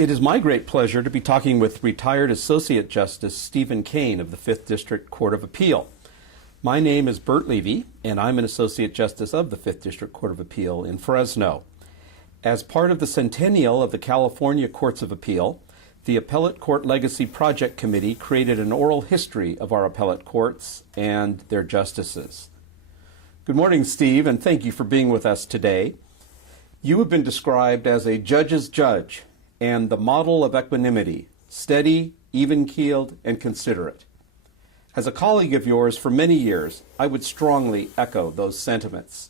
It is my great pleasure to be talking with retired Associate Justice Stephen Kane of the 5th District Court of Appeal. My name is Bert Levy, and I'm an Associate Justice of the 5th District Court of Appeal in Fresno. As part of the centennial of the California Courts of Appeal, the Appellate Court Legacy Project Committee created an oral history of our appellate courts and their justices. Good morning, Steve, and thank you for being with us today. You have been described as a judge's judge and the model of equanimity, steady, even-keeled, and considerate. As a colleague of yours for many years, I would strongly echo those sentiments.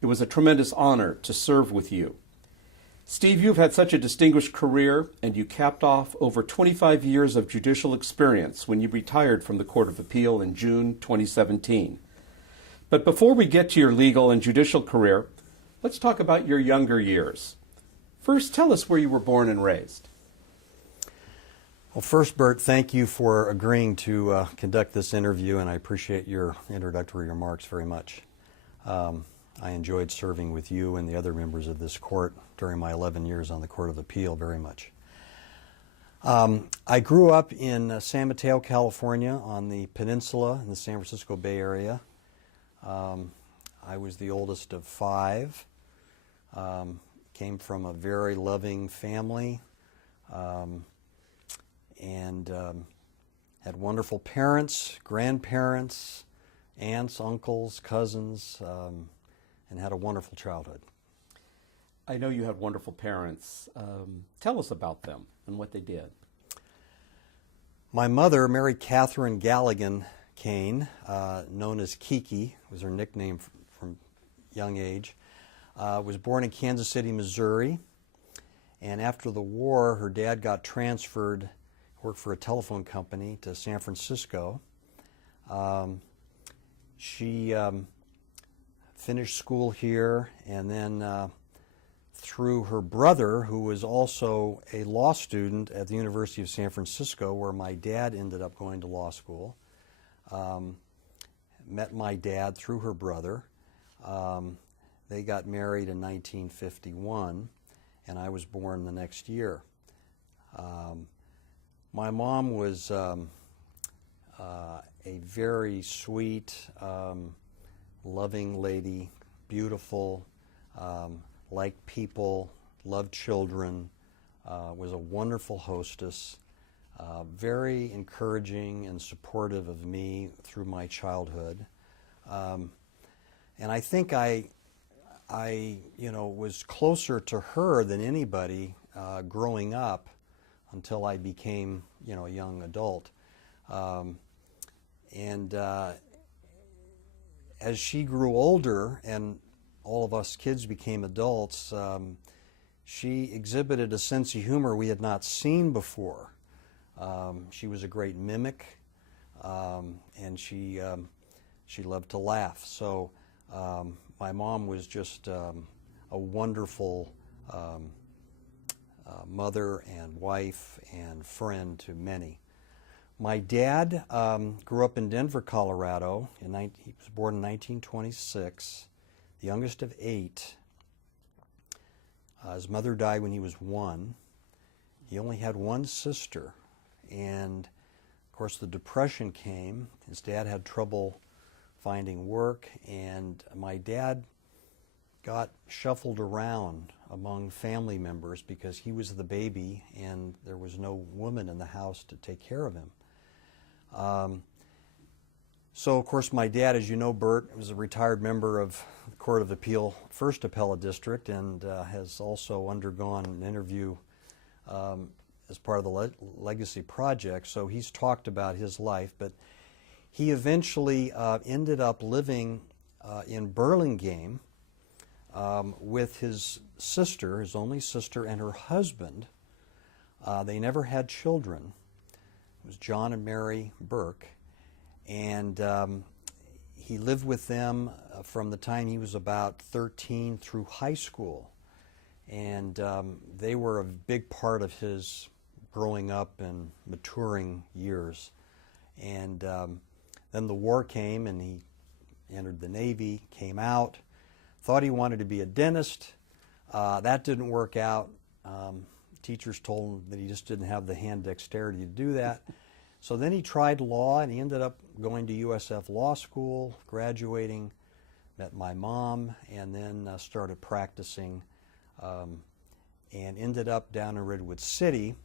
It was a tremendous honor to serve with you. Steve, you've had such a distinguished career, and you capped off over 25 years of judicial experience when you retired from the Court of Appeal in June 2017. But before we get to your legal and judicial career, let's talk about your younger years. First, tell us where you were born and raised. Well, first, Bert, thank you for agreeing to conduct this interview, and I appreciate your introductory remarks very much. I enjoyed serving with you and the other members of this court during my 11 years on the Court of Appeal very much. I grew up in San Mateo, California, on the peninsula in the San Francisco Bay Area. I was the oldest of five. Came from a very loving family, and had wonderful parents, grandparents, aunts, uncles, cousins, and had a wonderful childhood. I know you had wonderful parents. Tell us about them and what they did. My mother, Mary Catherine Galligan Kane, known as Kiki, was her nickname from young age, was born in Kansas City, Missouri, and after the war, her dad got transferred, worked for a telephone company, to San Francisco. She finished school here, and then through her brother, who was also a law student at the University of San Francisco, where my dad ended up going to law school, met my dad through her brother. They got married in 1951, and I was born the next year. My mom was a very sweet, loving lady, beautiful, liked people, loved children, was a wonderful hostess, very encouraging and supportive of me through my childhood. And I think I was closer to her than anybody growing up until I became, a young adult. And as she grew older and all of us kids became adults, she exhibited a sense of humor we had not seen before. She was a great mimic, and she loved to laugh. So my mom was just a wonderful mother and wife and friend to many. My dad grew up in Denver, Colorado. He was born in 1926, the youngest of 8. His mother died when he was 1. He only had one sister, and of course the Depression came. His dad had trouble finding work, and my dad got shuffled around among family members because he was the baby and there was no woman in the house to take care of him. So of course my dad, as you know, Bert, was a retired member of the Court of Appeal, 1st Appellate District, and has also undergone an interview as part of the Legacy Project, so he's talked about his life, but he eventually ended up living in Burlingame with his sister, his only sister, and her husband. They never had children. It was John and Mary Burke, and he lived with them from the time he was about 13 through high school, and they were a big part of his growing up and maturing years. And then the war came, and he entered the Navy, came out, thought he wanted to be a dentist. That didn't work out. teachers told him that he just didn't have the hand dexterity to do that. So then he tried law, and he ended up going to USF Law School, graduating, met my mom, and then started practicing, and ended up down in Redwood City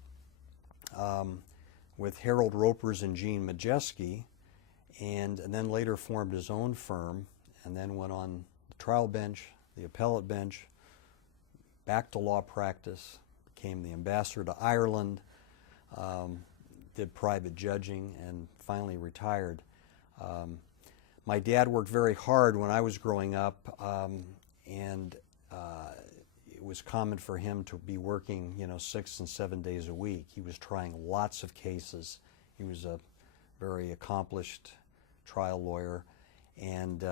with Harold Ropers and Gene Majeski, and then later formed his own firm, and then went on the trial bench, the appellate bench, back to law practice, became the ambassador to Ireland, did private judging, and finally retired. My dad worked very hard when I was growing up, and it was common for him to be working, 6 and 7 days a week. He was trying lots of cases. He was a very accomplished trial lawyer, and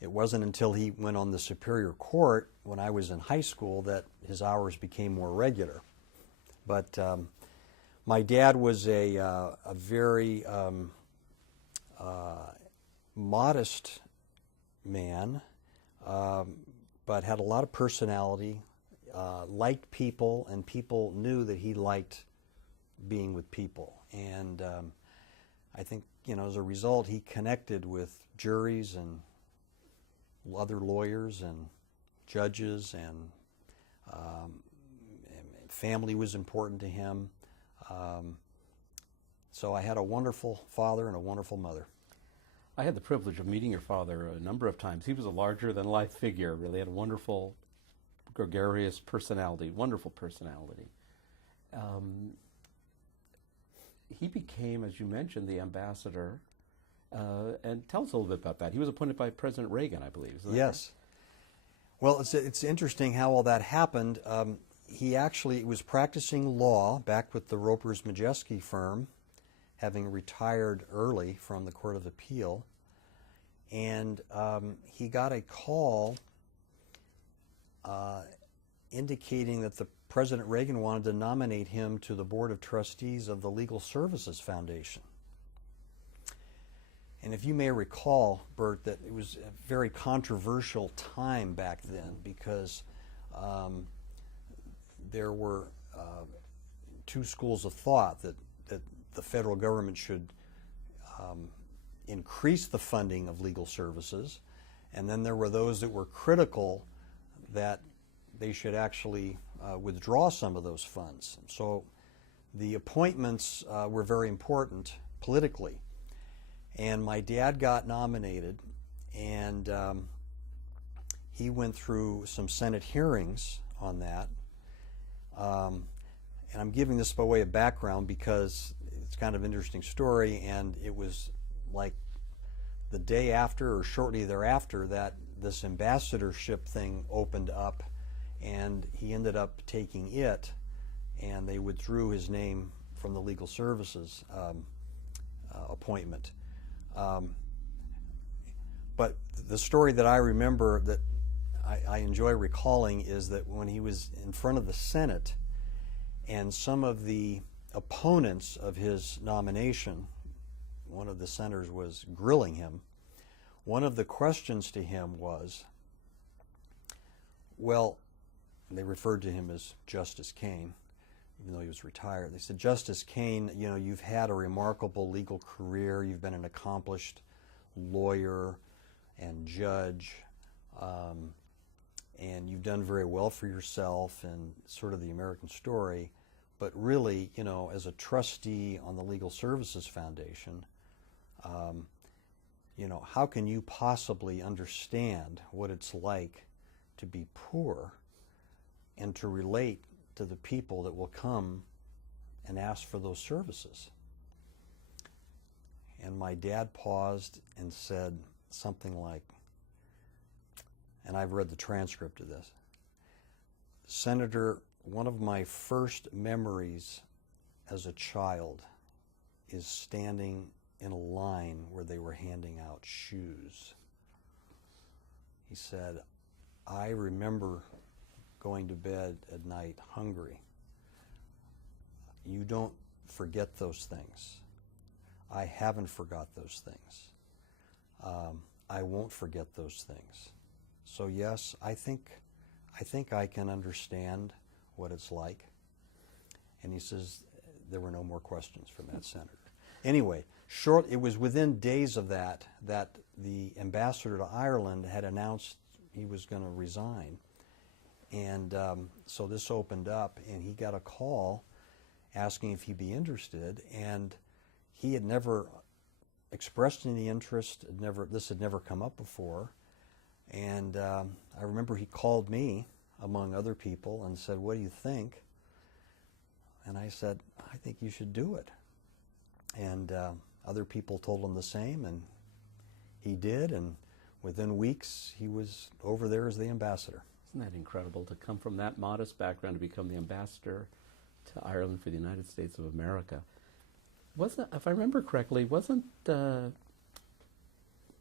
it wasn't until he went on the Superior Court when I was in high school that his hours became more regular. But my dad was a very modest man, but had a lot of personality, liked people, and people knew that he liked being with people. And I think, as a result, he connected with juries and other lawyers and judges, and family was important to him. So I had a wonderful father and a wonderful mother. I had the privilege of meeting your father a number of times. He was a larger-than-life figure, really had a wonderful, gregarious personality, wonderful personality. He became, as you mentioned, the ambassador. And tell us a little bit about that. He was appointed by President Reagan, I believe. Is that Yes. right? Well, it's interesting how all that happened. He actually was practicing law back with the Ropers Majeski firm, having retired early from the Court of Appeal, and he got a call indicating that the President Reagan wanted to nominate him to the Board of Trustees of the Legal Services Foundation. And if you may recall, Bert, that it was a very controversial time back then, because there were two schools of thought that the federal government should increase the funding of legal services, and then there were those that were critical that they should actually withdraw some of those funds. So the appointments were very important politically. And my dad got nominated, and he went through some Senate hearings on that. And I'm giving this by way of background because it's kind of an interesting story, and it was like the day after or shortly thereafter that this ambassadorship thing opened up, and he ended up taking it, and they withdrew his name from the legal services appointment. But the story that I remember that I enjoy recalling is that when he was in front of the Senate and some of the opponents of his nomination, one of the senators was grilling him, one of the questions to him was, well, they referred to him as Justice Kane, even though he was retired. They said, Justice Kane, you've had a remarkable legal career. You've been an accomplished lawyer and judge, and you've done very well for yourself and sort of the American story. But really, as a trustee on the Legal Services Foundation, how can you possibly understand what it's like to be poor and to relate to the people that will come and ask for those services? And my dad paused and said something like, and I've read the transcript of this, Senator, one of my first memories as a child is standing in a line where they were handing out shoes. He said, I remember going to bed at night hungry. You don't forget those things. I haven't forgot those things. I won't forget those things. So yes, I think I can understand what it's like. And he says there were no more questions from that senator. Anyway, it was within days of that the ambassador to Ireland had announced he was going to resign. And so this opened up, and he got a call asking if he'd be interested, and he had never expressed any interest. This had never come up before. And I remember he called me, among other people, and said, "What do you think?" And I said, "I think you should do it." And other people told him the same, and he did, and within weeks he was over there as the ambassador. Isn't that incredible to come from that modest background to become the ambassador to Ireland for the United States of America? Wasn't, if I remember correctly,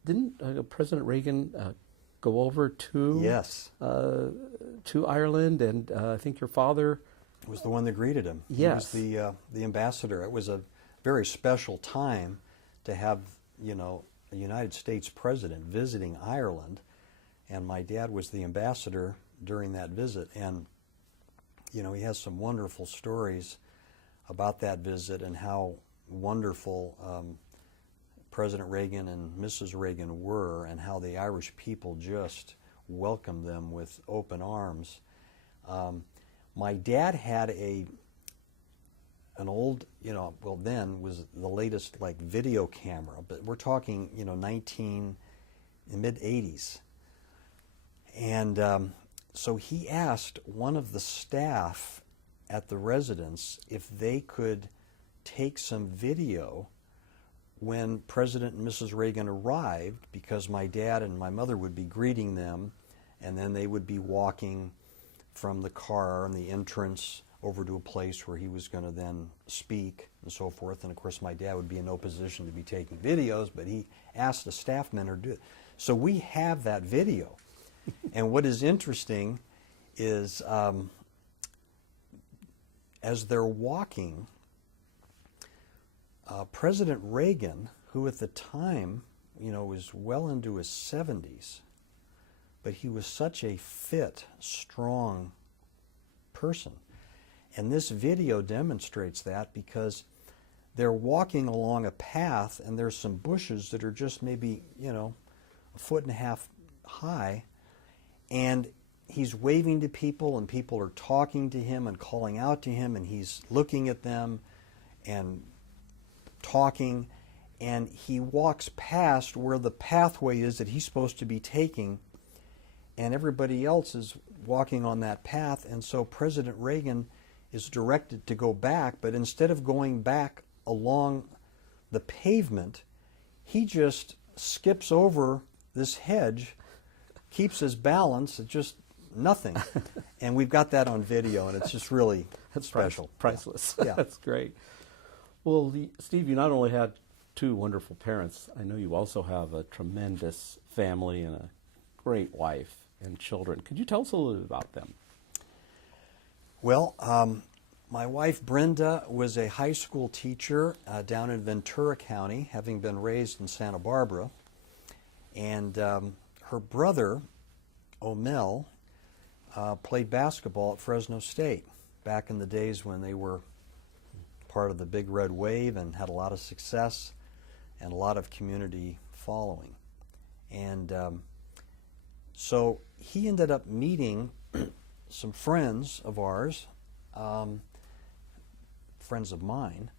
didn't President Reagan go over to Yes. To Ireland, and I think your father Was the one that greeted him. Yes. He was the ambassador. It was a very special time to have, a United States president visiting Ireland, and my dad was the ambassador during that visit. And, he has some wonderful stories about that visit and how wonderful President Reagan and Mrs. Reagan were, and how the Irish people just welcomed them with open arms. My dad had an old, then was the latest video camera, but we're talking, mid-80s. And so he asked one of the staff at the residence if they could take some video when President and Mrs. Reagan arrived, because my dad and my mother would be greeting them, and then they would be walking from the car and the entrance over to a place where he was going to then speak and so forth. And of course my dad would be in no position to be taking videos, but he asked a staff member to do it. So we have that video. And what is interesting is as they're walking, President Reagan, who at the time, was well into his 70s, but he was such a fit, strong person. And this video demonstrates that, because they're walking along a path and there's some bushes that are just maybe, a foot and a half high, and he's waving to people, and people are talking to him and calling out to him, and he's looking at them and talking, and he walks past where the pathway is that he's supposed to be taking, and everybody else is walking on that path. And so President Reagan is directed to go back, but instead of going back along the pavement, he just skips over this hedge, keeps his balance, it's just nothing. And we've got that on video, and it's just really special. Priceless. Yeah. That's great. Well, Steve, you not only had two wonderful parents, I know you also have a tremendous family and a great wife and children. Could you tell us a little bit about them? Well, my wife Brenda was a high school teacher down in Ventura County, having been raised in Santa Barbara. And her brother, O'Mel, played basketball at Fresno State back in the days when they were part of the Big Red Wave and had a lot of success and a lot of community following. And so he ended up meeting some friends of ours, friends of mine,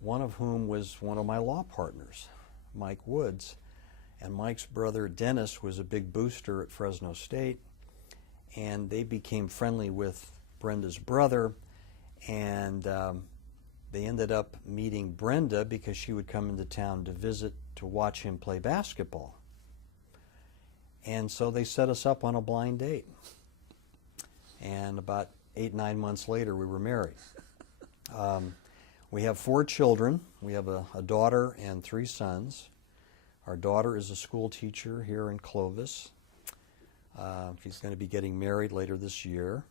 one of whom was one of my law partners, Mike Woods. And Mike's brother Dennis was a big booster at Fresno State, and they became friendly with Brenda's brother, and they ended up meeting Brenda because she would come into town to visit to watch him play basketball. And so they set us up on a blind date. And about 8-9 months later, we were married. We have 4 children. We have a daughter and 3 sons. Our daughter is a school teacher here in Clovis. She's going to be getting married later this year.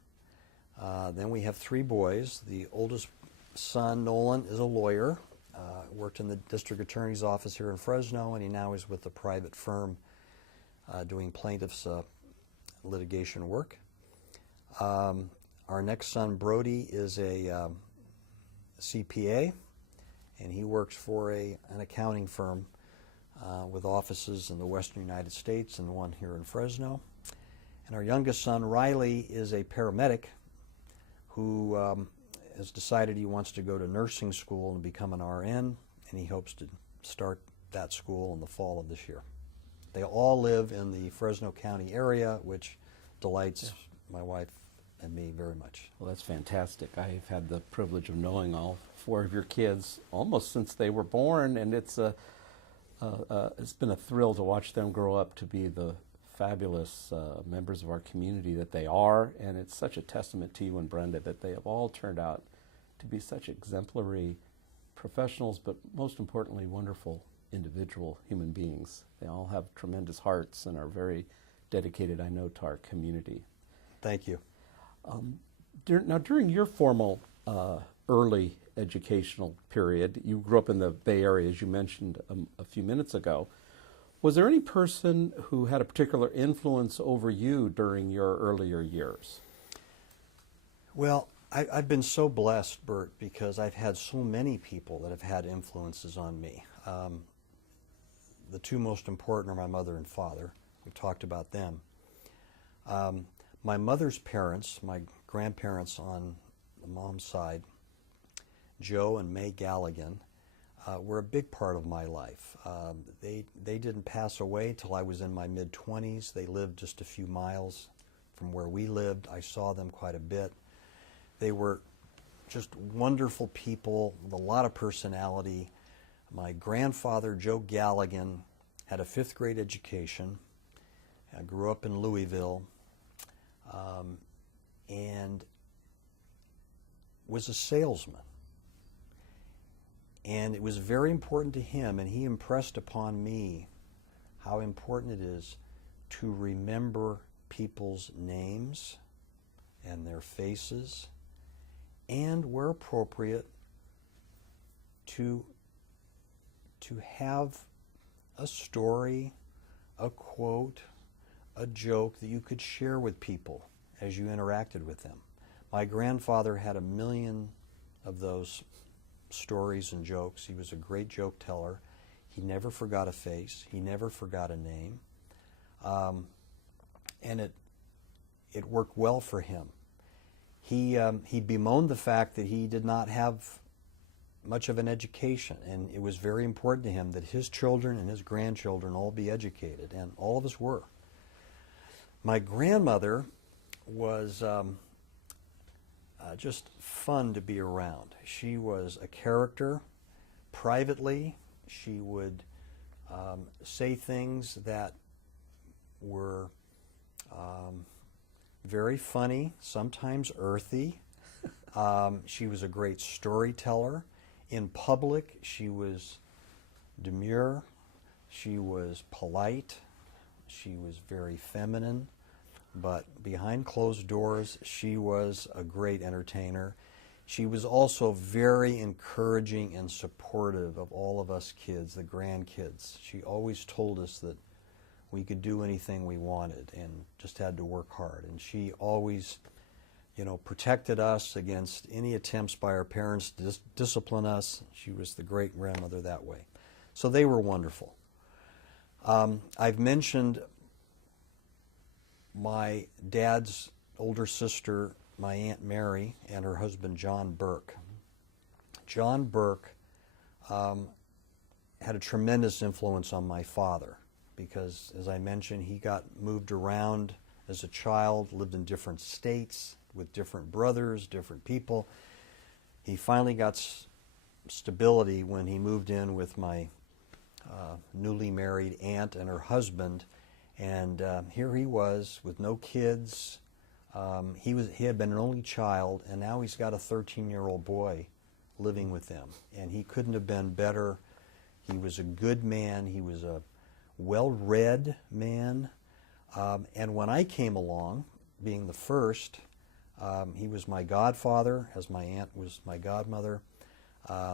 Then we have 3 boys. The oldest son, Nolan, is a lawyer. Worked in the district attorney's office here in Fresno, and he now is with a private firm doing plaintiff's litigation work. Our next son, Brody, is a CPA, and he works for an accounting firm with offices in the western United States and one here in Fresno. And our youngest son, Riley, is a paramedic who has decided he wants to go to nursing school and become an RN, and he hopes to start that school in the fall of this year. They all live in the Fresno County area, which delights my wife and me very much. Well, that's fantastic. I've had the privilege of knowing all four of your kids almost since they were born, and it's been a thrill to watch them grow up to be the fabulous members of our community that they are, and it's such a testament to you and Brenda that they have all turned out to be such exemplary professionals, but most importantly, wonderful individual human beings. They all have tremendous hearts and are very dedicated, I know, to our community. Thank you. Now, during your formal early educational period, you grew up in the Bay Area, as you mentioned a few minutes ago. Was there any person who had a particular influence over you during your earlier years? Well, I've been so blessed, Bert, because I've had so many people that have had influences on me. The two most important are my mother and father. We've talked about them. My mother's parents, my grandparents on the mom's side, Joe and May Galligan, were a big part of my life. They didn't pass away till I was in my mid-20s. They lived just a few miles from where we lived. I saw them quite a bit. They were just wonderful people with a lot of personality. My grandfather, Joe Galligan, had a 5th grade education. I grew up in Louisville and was a salesman. And it was very important to him, and he impressed upon me how important it is to remember people's names and their faces, and where appropriate, to have a story, a quote, a joke that you could share with people as you interacted with them. My grandfather had 1 million of those stories and jokes. He was a great joke teller. He never forgot a face. He never forgot a name. And it worked well for him. He bemoaned the fact that he did not have much of an education, and it was very important to him that his children and his grandchildren all be educated, and all of us were. My grandmother was just fun to be around. She was a character. Privately, she would say things that were very funny, sometimes earthy. She was a great storyteller. In public, she was demure. She was polite. She was very feminine. But behind closed doors, she was a great entertainer. She was also very encouraging and supportive of all of us kids, the grandkids. She always told us that we could do anything we wanted and just had to work hard. And she always, protected us against any attempts by our parents to discipline us. She was the great grandmother that way. So they were wonderful. I've mentioned my dad's older sister, my Aunt Mary, and her husband, John Burke. John Burke had a tremendous influence on my father because, as I mentioned, he got moved around as a child, lived in different states with different brothers, different people. He finally got stability when he moved in with my newly married aunt and her husband. And here he was with no kids. He had been an only child, and now he's got a 13-year-old boy living with them. And he couldn't have been better. He was a good man. He was a well-read man. And when I came along, being the first, he was my godfather, as my aunt was my godmother.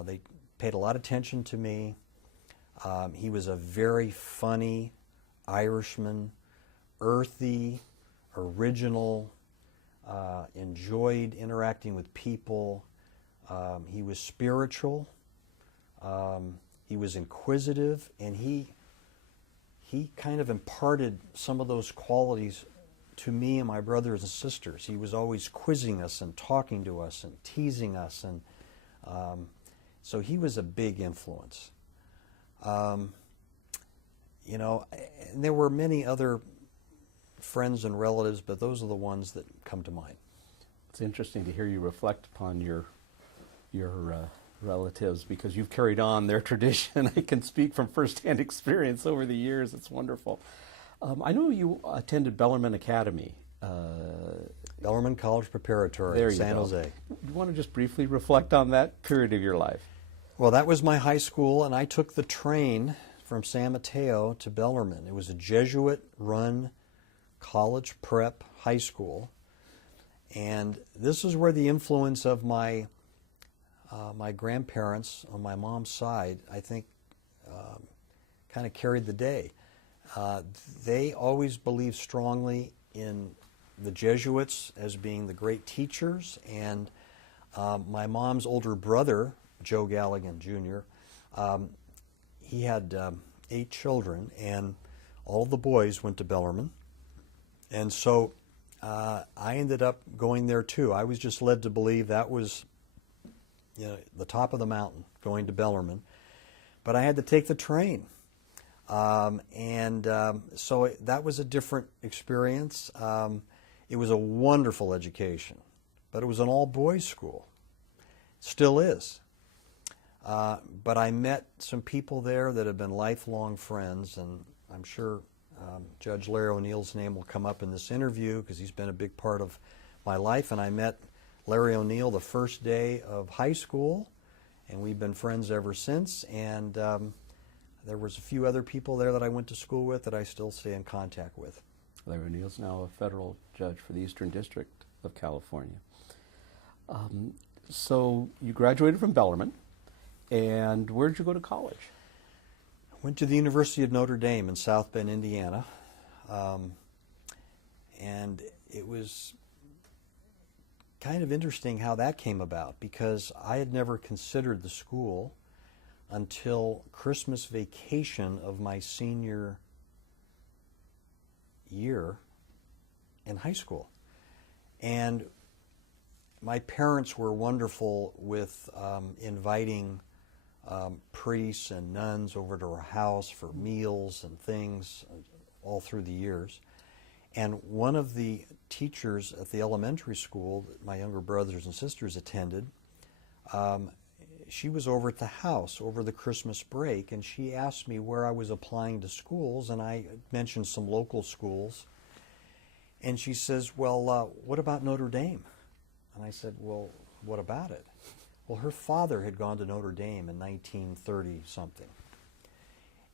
They paid a lot of attention to me. He was a very funny Irishman, earthy, original, enjoyed interacting with people, He was spiritual. He was inquisitive, and he kind of imparted some of those qualities to me and my brothers and sisters. He was always quizzing us and talking to us and teasing us, and so he was a big influence. You know, and there were many other friends and relatives, but those are the ones that come to mind. It's interesting to hear you reflect upon your relatives, because you've carried on their tradition. I can speak from firsthand experience over the years. It's wonderful. I know you attended Bellarmine Academy. Bellarmine College Preparatory There in you San go. Jose. You want to just briefly reflect on that period of your life? Well, that was my high school, and I took the train from San Mateo to Bellarmine. It was a Jesuit-run college prep high school, and this is where the influence of my grandparents on my mom's side, I think, kind of carried the day. They always believed strongly in the Jesuits as being the great teachers, and my mom's older brother, Joe Galligan Jr., he had 8 children, and all the boys went to Bellarmine, and so I ended up going there too. I was just led to believe that was, you know, the top of the mountain, going to Bellarmine, but I had to take the train. So that was a different experience. It was a wonderful education, but it was an all-boys school. Still is. But I met some people there that have been lifelong friends, and I'm sure Judge Larry O'Neill's name will come up in this interview because he's been a big part of my life. And I met Larry O'Neill the first day of high school, and we've been friends ever since. And there was a few other people there that I went to school with that I still stay in contact with. Larry O'Neill's now a federal judge for the Eastern District of California. So you graduated from Bellarmine, and where did you go to college? I went to the University of Notre Dame in South Bend, Indiana, and it was kind of interesting how that came about, because I had never considered the school until Christmas vacation of my senior year in high school. And my parents were wonderful with inviting priests and nuns over to our house for meals and things all through the years. And one of the teachers at the elementary school that my younger brothers and sisters attended, she was over at the house over the Christmas break, and she asked me where I was applying to schools, and I mentioned some local schools. And she says, well, what about Notre Dame? And I said, well, what about it? Well, her father had gone to Notre Dame in 1930-something.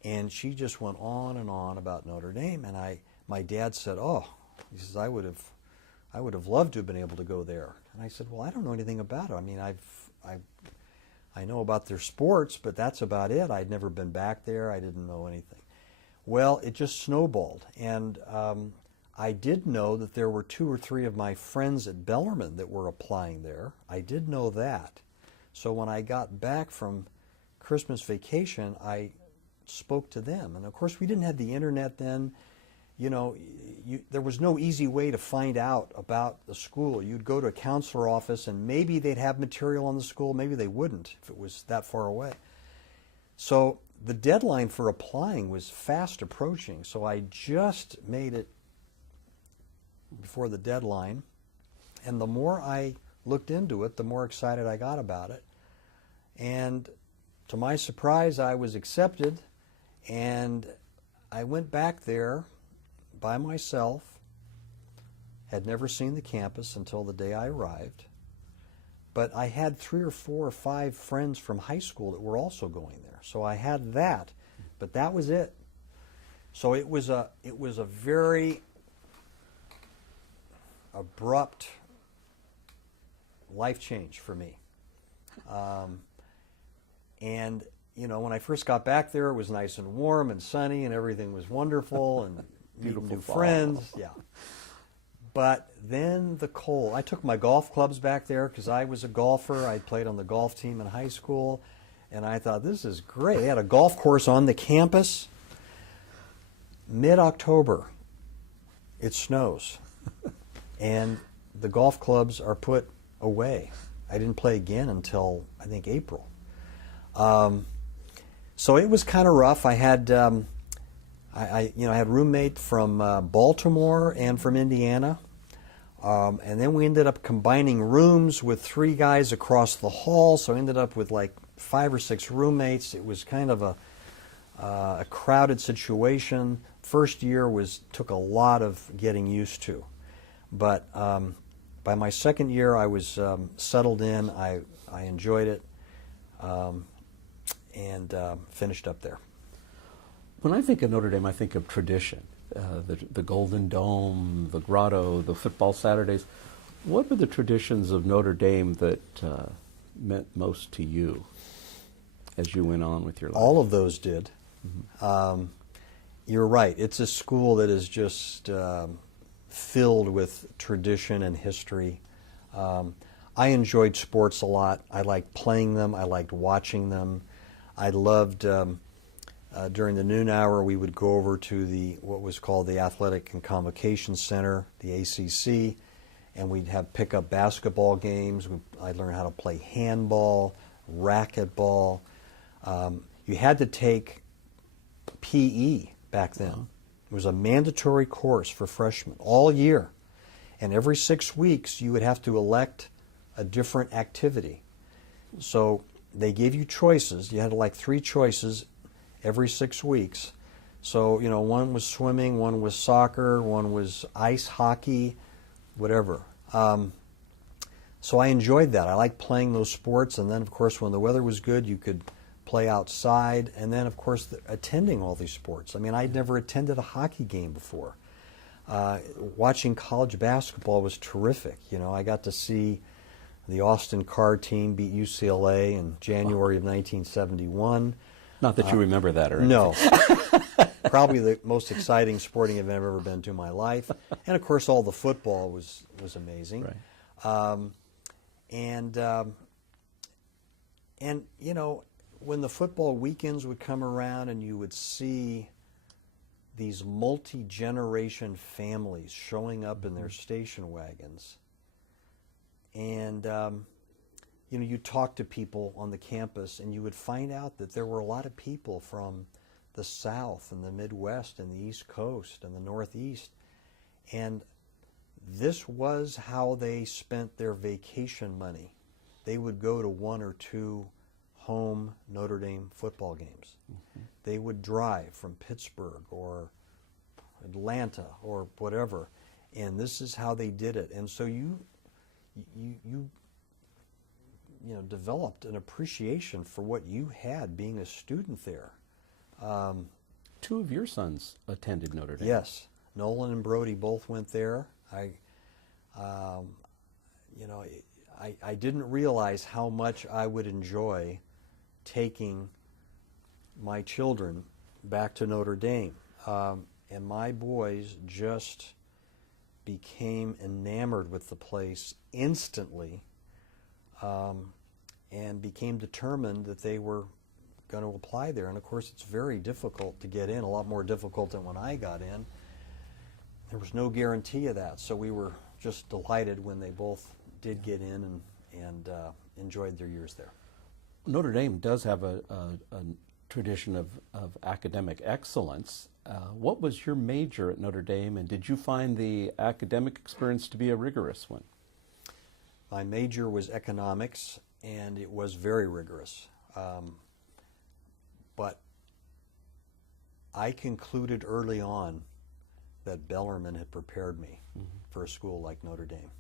And she just went on and on about Notre Dame, and my dad said, oh, he says, I would have loved to have been able to go there. And I said, well, I don't know anything about it. I mean, I know about their sports, but that's about it. I'd never been back there. I didn't know anything. Well, it just snowballed, and I did know that there were 2 or 3 of my friends at Bellarmine that were applying there. I did know that. So when I got back from Christmas vacation, I spoke to them. And of course, we didn't have the internet then. You know, there was no easy way to find out about the school. You'd go to a counselor office, and maybe they'd have material on the school, maybe they wouldn't if it was that far away. So the deadline for applying was fast approaching, so I just made it before the deadline, and the more I looked into it, the more excited I got about it. And to my surprise, I was accepted, and I went back there by myself, had never seen the campus until the day I arrived, but I had 3 or 4 or 5 friends from high school that were also going there. So I had that, but that was it. So it was a very abrupt life change for me. And you know, when I first got back there, it was nice and warm and sunny, and everything was wonderful, and meeting new friends. Yeah. But then the cold. I took my golf clubs back there because I was a golfer. I played on the golf team in high school. And I thought, this is great. They had a golf course on the campus. Mid-October, it snows. And the golf clubs are put away. I didn't play again until, I think, April. So it was kind of rough. I had, I had a roommate from Baltimore and from Indiana. And then we ended up combining rooms with 3 guys across the hall, so I ended up with like 5 or 6 roommates. It was kind of a crowded situation. First year took a lot of getting used to. But by my second year, I was settled in. I enjoyed it and finished up there. When I think of Notre Dame, I think of tradition. The Golden Dome, the Grotto, the football Saturdays. What were the traditions of Notre Dame that meant most to you as you went on with your life? All of those did. Mm-hmm. You're right. It's a school that is just filled with tradition and history. I enjoyed sports a lot. I liked playing them. I liked watching them. I loved... during the noon hour, we would go over to what was called the Athletic and Convocation Center, the ACC, and we'd have pickup basketball games. I'd learn how to play handball, racquetball. You had to take PE back then. It was a mandatory course for freshmen all year. And every 6 weeks, you would have to elect a different activity. So they gave you choices. You had like 3 choices every 6 weeks. So, one was swimming, one was soccer, one was ice hockey, whatever. So I enjoyed that. I liked playing those sports. And then, of course, when the weather was good, you could play outside. And then, of course, attending all these sports. I mean, I'd never attended a hockey game before. Watching college basketball was terrific. I got to see the Austin Carr team beat UCLA in January of 1971. Not that you remember that or anything. No. Probably the most exciting sporting event I've ever been to in my life. And, of course, all the football was amazing. Right. And, when the football weekends would come around and you would see these multi-generation families showing up in their station wagons, and you talk to people on the campus, and you would find out that there were a lot of people from the South and the Midwest and the East Coast and the Northeast. And this was how they spent their vacation money. They would go to 1 or 2 home Notre Dame football games. Mm-hmm. They would drive from Pittsburgh or Atlanta or whatever. And this is how they did it. And so you developed an appreciation for what you had being a student there. 2 of your sons attended Notre Dame. Yes, Nolan and Brody both went there. I didn't realize how much I would enjoy taking my children back to Notre Dame. And my boys just became enamored with the place instantly. And became determined that they were going to apply there. And of course, it's very difficult to get in, a lot more difficult than when I got in. There was no guarantee of that, so we were just delighted when they both did get in and enjoyed their years there. Notre Dame does have a tradition of academic excellence. What was your major at Notre Dame, and did you find the academic experience to be a rigorous one? My major was economics, and it was very rigorous. But I concluded early on that Bellarmine had prepared me for a school like Notre Dame.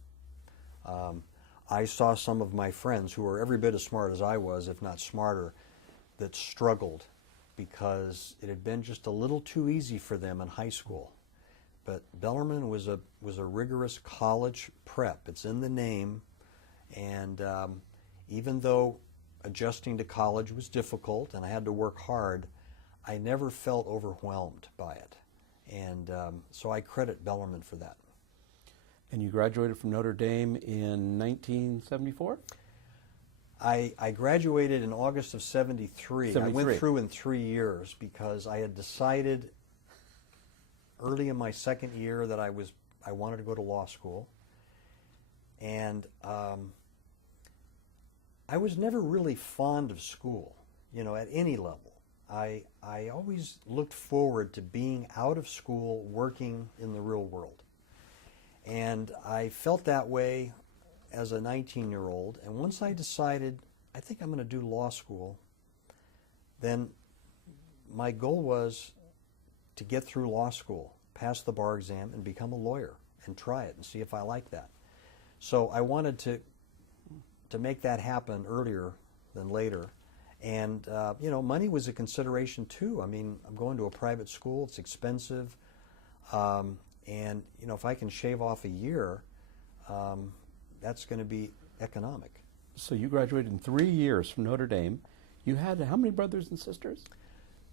I saw some of my friends who were every bit as smart as I was, if not smarter, that struggled because it had been just a little too easy for them in high school. But Bellarmine was a rigorous college prep. It's in the name. And even though adjusting to college was difficult and I had to work hard, I never felt overwhelmed by it. And so I credit Bellarmine for that. And you graduated from Notre Dame in 1974? I graduated in August of 73. I went through in 3 years because I had decided early in my second year that I wanted to go to law school. And I was never really fond of school, at any level. I always looked forward to being out of school, working in the real world. And I felt that way as a 19-year-old. And once I decided, I think I'm going to do law school, then my goal was to get through law school, pass the bar exam, and become a lawyer and try it and see if I like that. So I wanted to make that happen earlier than later. And, money was a consideration too. I mean, I'm going to a private school, it's expensive. And, if I can shave off a year, that's going to be economic. So you graduated in 3 years from Notre Dame. You had how many brothers and sisters?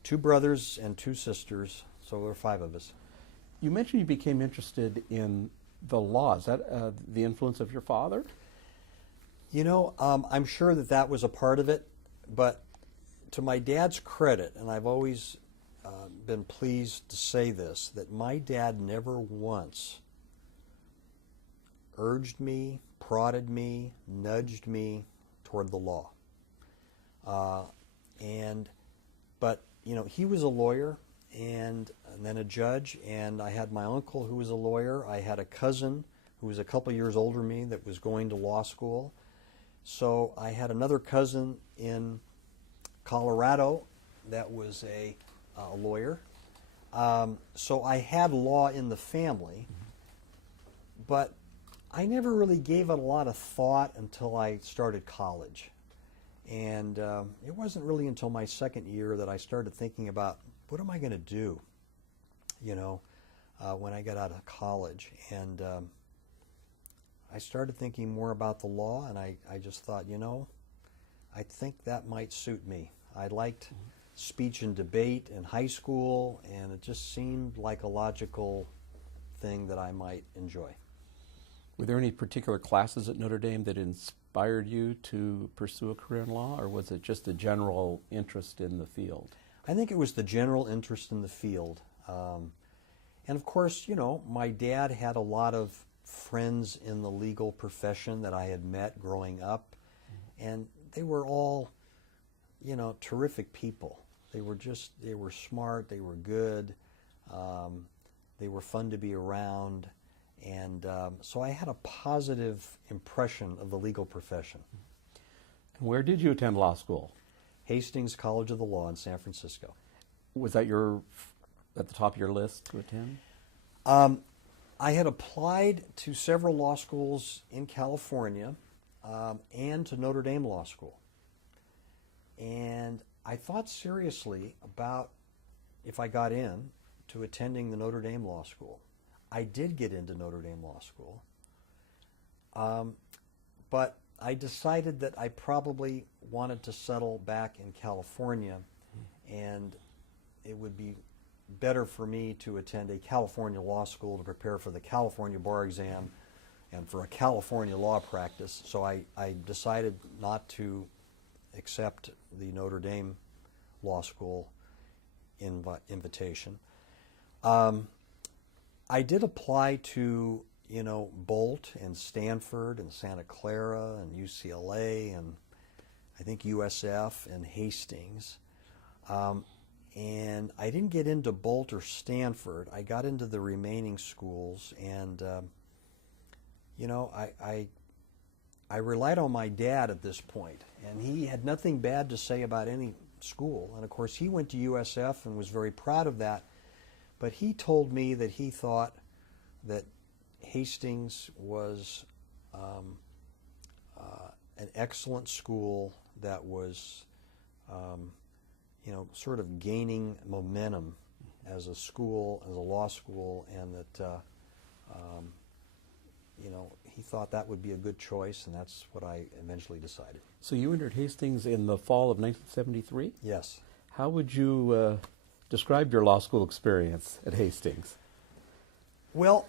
2 brothers and 2 sisters, so there were 5 of us. You mentioned you became interested in the law. Is that the influence of your father? I'm sure that was a part of it, but to my dad's credit, and I've always been pleased to say this, that my dad never once urged me, prodded me, nudged me toward the law. But he was a lawyer and then a judge, and I had my uncle who was a lawyer. I had a cousin who was a couple years older than me that was going to law school. So I had another cousin in Colorado that was a lawyer. So I had law in the family, but I never really gave it a lot of thought until I started college. And it wasn't really until my second year that I started thinking about, what am I going to do, when I got out of college. And I started thinking more about the law, and I just thought, I think that might suit me. I liked speech and debate in high school, and it just seemed like a logical thing that I might enjoy. Were there any particular classes at Notre Dame that inspired you to pursue a career in law, or was it just a general interest in the field? I think it was the general interest in the field. And of course, my dad had a lot of friends in the legal profession that I had met growing up, and they were all, terrific people. They were smart, they were good, they were fun to be around, and so I had a positive impression of the legal profession. And where did you attend law school? Hastings College of the Law in San Francisco. Was that at the top of your list to attend? I had applied to several law schools in California and to Notre Dame Law School. And I thought seriously about, if I got in, to attending the Notre Dame Law School. I did get into Notre Dame Law School, but I decided that I probably wanted to settle back in California, and it would be better for me to attend a California law school to prepare for the California bar exam and for a California law practice. So I decided not to accept the Notre Dame Law School invitation. I did apply to, Bolt and Stanford and Santa Clara and UCLA and I think USF and Hastings. And I didn't get into Bolt or Stanford. I got into the remaining schools, and I relied on my dad at this point, and he had nothing bad to say about any school. And of course, he went to USF and was very proud of that. But he told me that he thought that Hastings was an excellent school that was sort of gaining momentum as a school, as a law school, and that, he thought that would be a good choice, and that's what I eventually decided. So you entered Hastings in the fall of 1973? Yes. How would you describe your law school experience at Hastings? Well,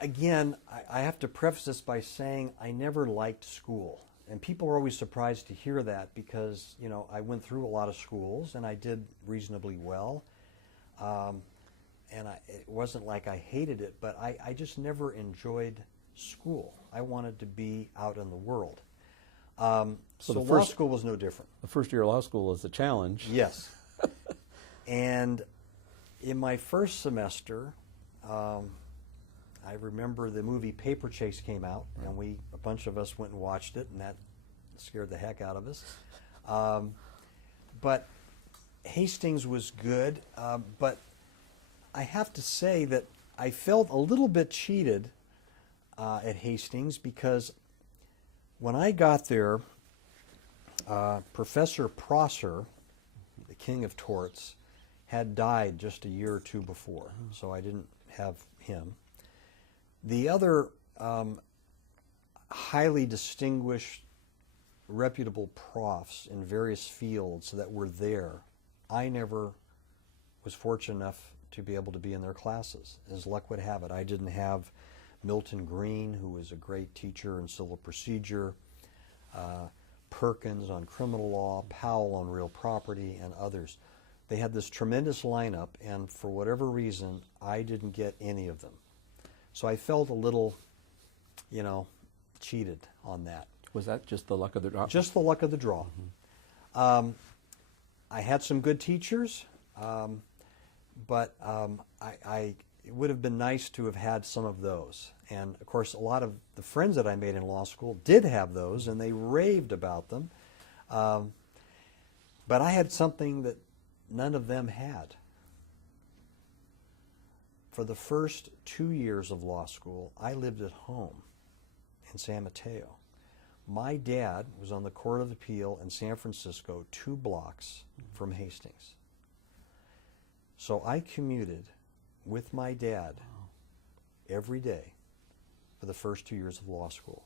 again, I have to preface this by saying I never liked school. And people are always surprised to hear that because, you know, I went through a lot of schools and I did reasonably well. It wasn't like I hated it, but I just never enjoyed school. I wanted to be out in the world. So law school was no different. The first year of law school is a challenge. Yes. And in my first semester, I remember the movie Paper Chase came out, and a bunch of us went and watched it, and that scared the heck out of us. But Hastings was good, but I have to say that I felt a little bit cheated at Hastings because when I got there, Professor Prosser, the king of torts, had died just a year or two before, so I didn't have him. The other highly distinguished, reputable profs in various fields that were there, I never was fortunate enough to be able to be in their classes. As luck would have it, I didn't have Milton Green, who was a great teacher in civil procedure, Perkins on criminal law, Powell on real property, and others. They had this tremendous lineup, and for whatever reason, I didn't get any of them. So I felt a little, you know, cheated on that. Was that just the luck of the draw? Just the luck of the draw. Mm-hmm. I had some good teachers, but it would have been nice to have had some of those. And, of course, a lot of the friends that I made in law school did have those, and they raved about them. But I had something that none of them had. For the first 2 years of law school, I lived at home in San Mateo. My dad was on the Court of Appeal in San Francisco, 2 blocks from Hastings. So I commuted with my dad every day for the first 2 years of law school.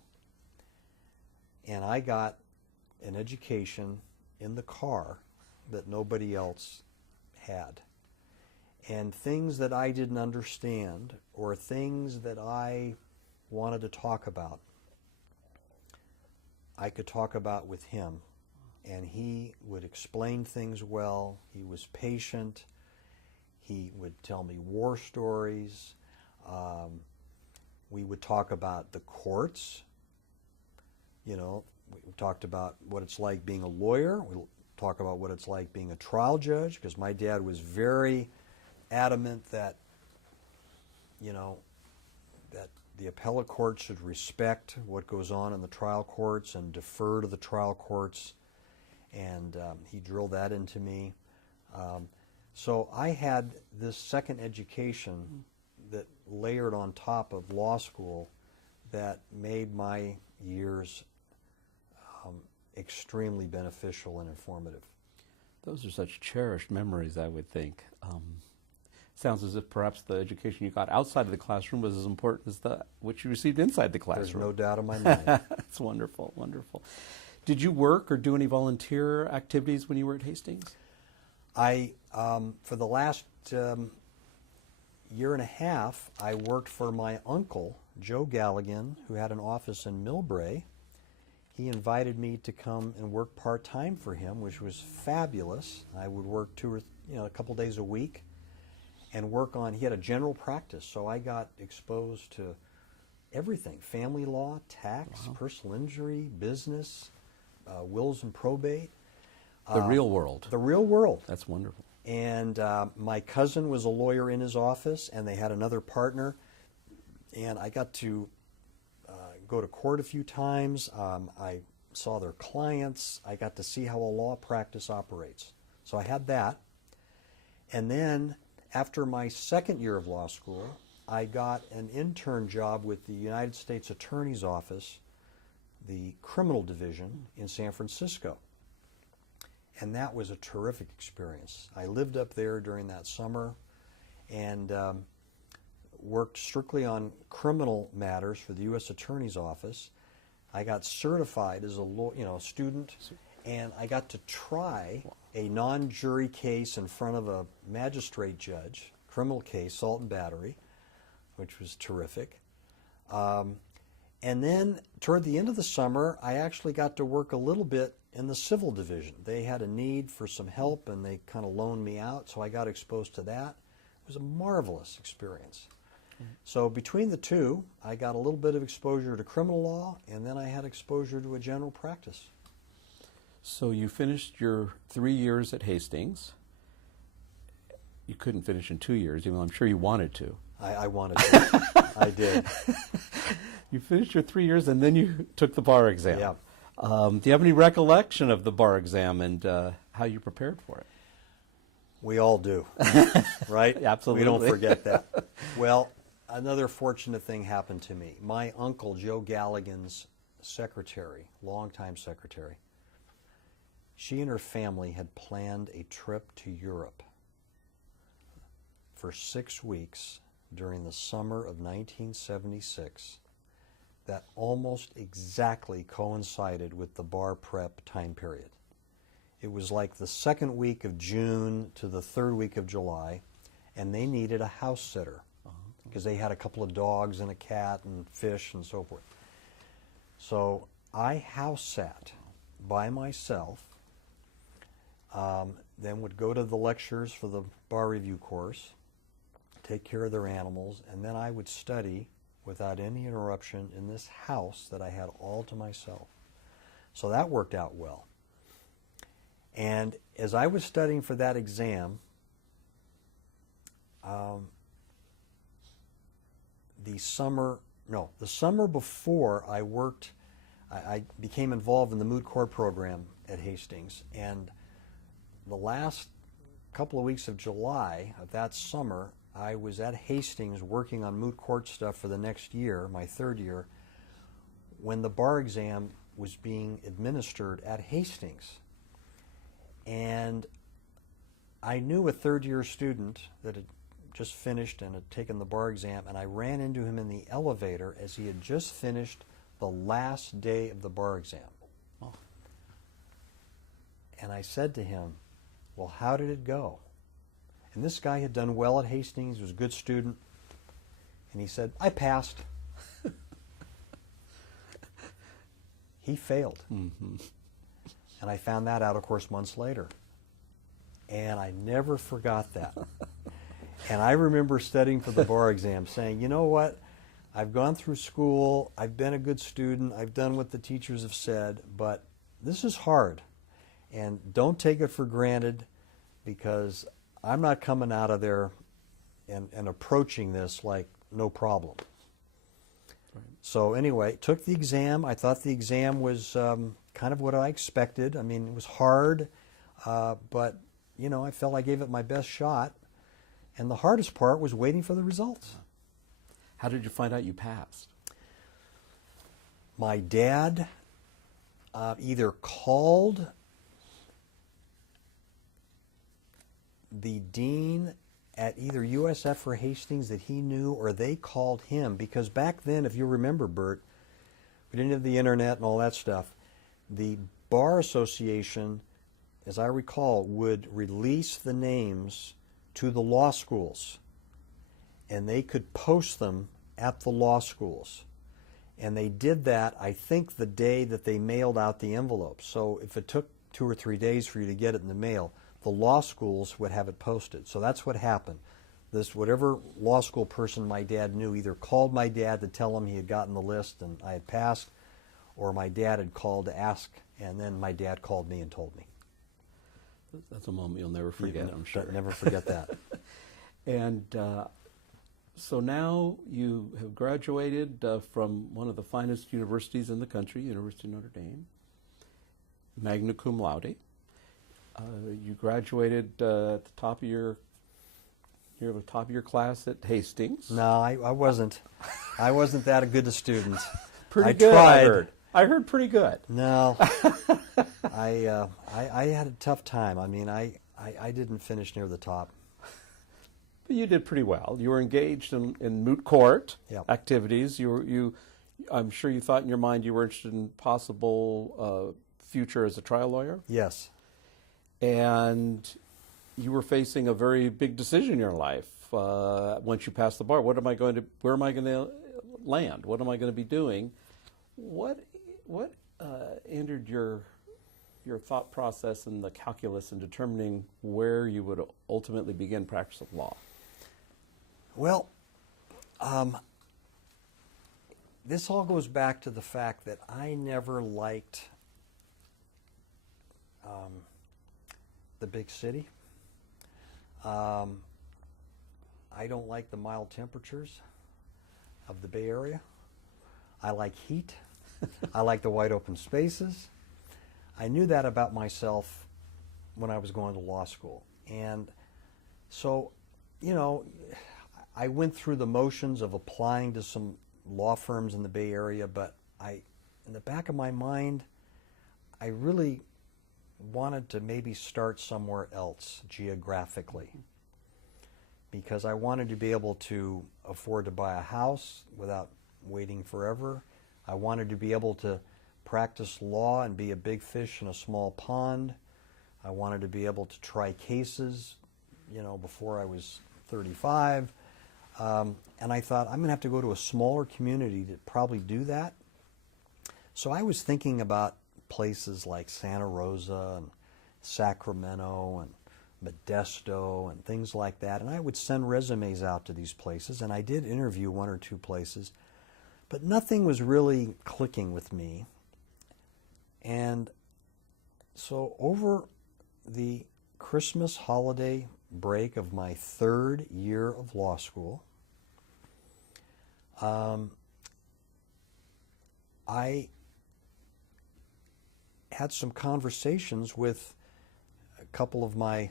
And I got an education in the car that nobody else had. And things that I didn't understand or things that I wanted to talk about, I could talk about with him. And he would explain things well. He was patient. He would tell me war stories. We would talk about the courts. You know, we talked about what it's like being a lawyer. We talk about what it's like being a trial judge, because my dad was very adamant that, you know, that the appellate court should respect what goes on in the trial courts and defer to the trial courts. And he drilled that into me. So I had this second education that layered on top of law school that made my years extremely beneficial and informative. Those are such cherished memories, I would think. Sounds as if perhaps the education you got outside of the classroom was as important as what you received inside the classroom. There's no doubt in my mind. That's wonderful, wonderful. Did you work or do any volunteer activities when you were at Hastings? For the last year and a half, I worked for my uncle, Joe Galligan, who had an office in Millbrae. He invited me to come and work part-time for him, which was fabulous. I would work a couple days a week and work on, he had a general practice, so I got exposed to everything: family law, tax, personal injury, business, wills and probate. The real world. The real world. That's wonderful. And my cousin was a lawyer in his office, and they had another partner. And I got to go to court a few times. I saw their clients. I got to see how a law practice operates. So I had that. And then after my second year of law school, I got an intern job with the United States Attorney's Office, the criminal division in San Francisco. And that was a terrific experience. I lived up there during that summer and worked strictly on criminal matters for the U.S. Attorney's Office. I got certified as a student, and I got to try a non-jury case in front of a magistrate judge, criminal case, assault and battery, which was terrific. And then toward the end of the summer, I actually got to work a little bit in the civil division. They had a need for some help, and they kind of loaned me out, so I got exposed to that. It was a marvelous experience. So between the two, I got a little bit of exposure to criminal law, and then I had exposure to a general practice. So you finished your 3 years at Hastings. You couldn't finish in 2 years, even though I'm sure you wanted to. I wanted to. I did. You finished your 3 years, and then you took the bar exam. Yeah. Do you have any recollection of the bar exam and how you prepared for it? We all do, right? Absolutely. We don't forget that. Well, another fortunate thing happened to me. My uncle, Joe Galligan's secretary, longtime secretary, she and her family had planned a trip to Europe for 6 weeks during the summer of 1976 that almost exactly coincided with the bar prep time period. It was like the second week of June to the third week of July, and they needed a house sitter because they had a couple of dogs and a cat and fish and so forth. So I house sat by myself, then would go to the lectures for the bar review course, take care of their animals, and then I would study without any interruption in this house that I had all to myself. So that worked out well. And as I was studying for that exam, the summer before I worked, I became involved in the moot court program at Hastings, and the last couple of weeks of July of that summer, I was at Hastings working on moot court stuff for the next year, my third year, when the bar exam was being administered at Hastings. And I knew a third-year student that had just finished and had taken the bar exam, and I ran into him in the elevator as he had just finished the last day of the bar exam. Oh. And I said to him, "Well, how did it go?" And this guy had done well at Hastings, was a good student, and he said, "I passed." He failed. Mm-hmm. And I found that out, of course, months later. And I never forgot that. And I remember studying for the bar exam saying, you know what, I've gone through school, I've been a good student, I've done what the teachers have said, but this is hard. And don't take it for granted, because I'm not coming out of there and approaching this like no problem. Right. So anyway, took the exam. I thought the exam was kind of what I expected. I mean, it was hard, but you know, I felt I gave it my best shot. And the hardest part was waiting for the results. How did you find out you passed? My dad either called the dean at either USF or Hastings that he knew, or they called him, because back then, if you remember, Bert, we didn't have the internet and all that stuff. The Bar Association, as I recall, would release the names to the law schools, and they could post them at the law schools. And they did that, I think, the day that they mailed out the envelopes. So if it took 2 or 3 days for you to get it in the mail, the law schools would have it posted. So that's what happened. This whatever law school person my dad knew either called my dad to tell him he had gotten the list and I had passed, or my dad had called to ask, and then my dad called me and told me. That's a moment you'll never forget, I'm sure. Never forget that. And so now you have graduated from one of the finest universities in the country, University of Notre Dame, magna cum laude. You graduated at the top of your class at Hastings. No, I wasn't. I wasn't that good a student. Pretty I good, tried. I heard pretty good. No, I had a tough time. I mean, I didn't finish near the top. But you did pretty well. You were engaged in moot court Yep. activities. I'm sure you thought in your mind you were interested in possible future as a trial lawyer. Yes. And you were facing a very big decision in your life once you passed the bar. Where am I going to land? What am I going to be doing? What entered your thought process and the calculus in determining where you would ultimately begin practice of law? Well, this all goes back to the fact that I never liked the big city. I don't like the mild temperatures of the Bay Area. I like heat. I like the wide open spaces. I knew that about myself when I was going to law school. And so, you know, I went through the motions of applying to some law firms in the Bay Area, but in the back of my mind, I really wanted to maybe start somewhere else geographically, because I wanted to be able to afford to buy a house without waiting forever. I wanted to be able to practice law and be a big fish in a small pond. I wanted to be able to try cases, you know, before I was 35. And I thought, I'm going to have to go to a smaller community to probably do that. So I was thinking about places like Santa Rosa and Sacramento and Modesto and things like that. And I would send resumes out to these places, and I did interview one or two places, but nothing was really clicking with me. And so over the Christmas holiday break of my third year of law school, I had some conversations with a couple of my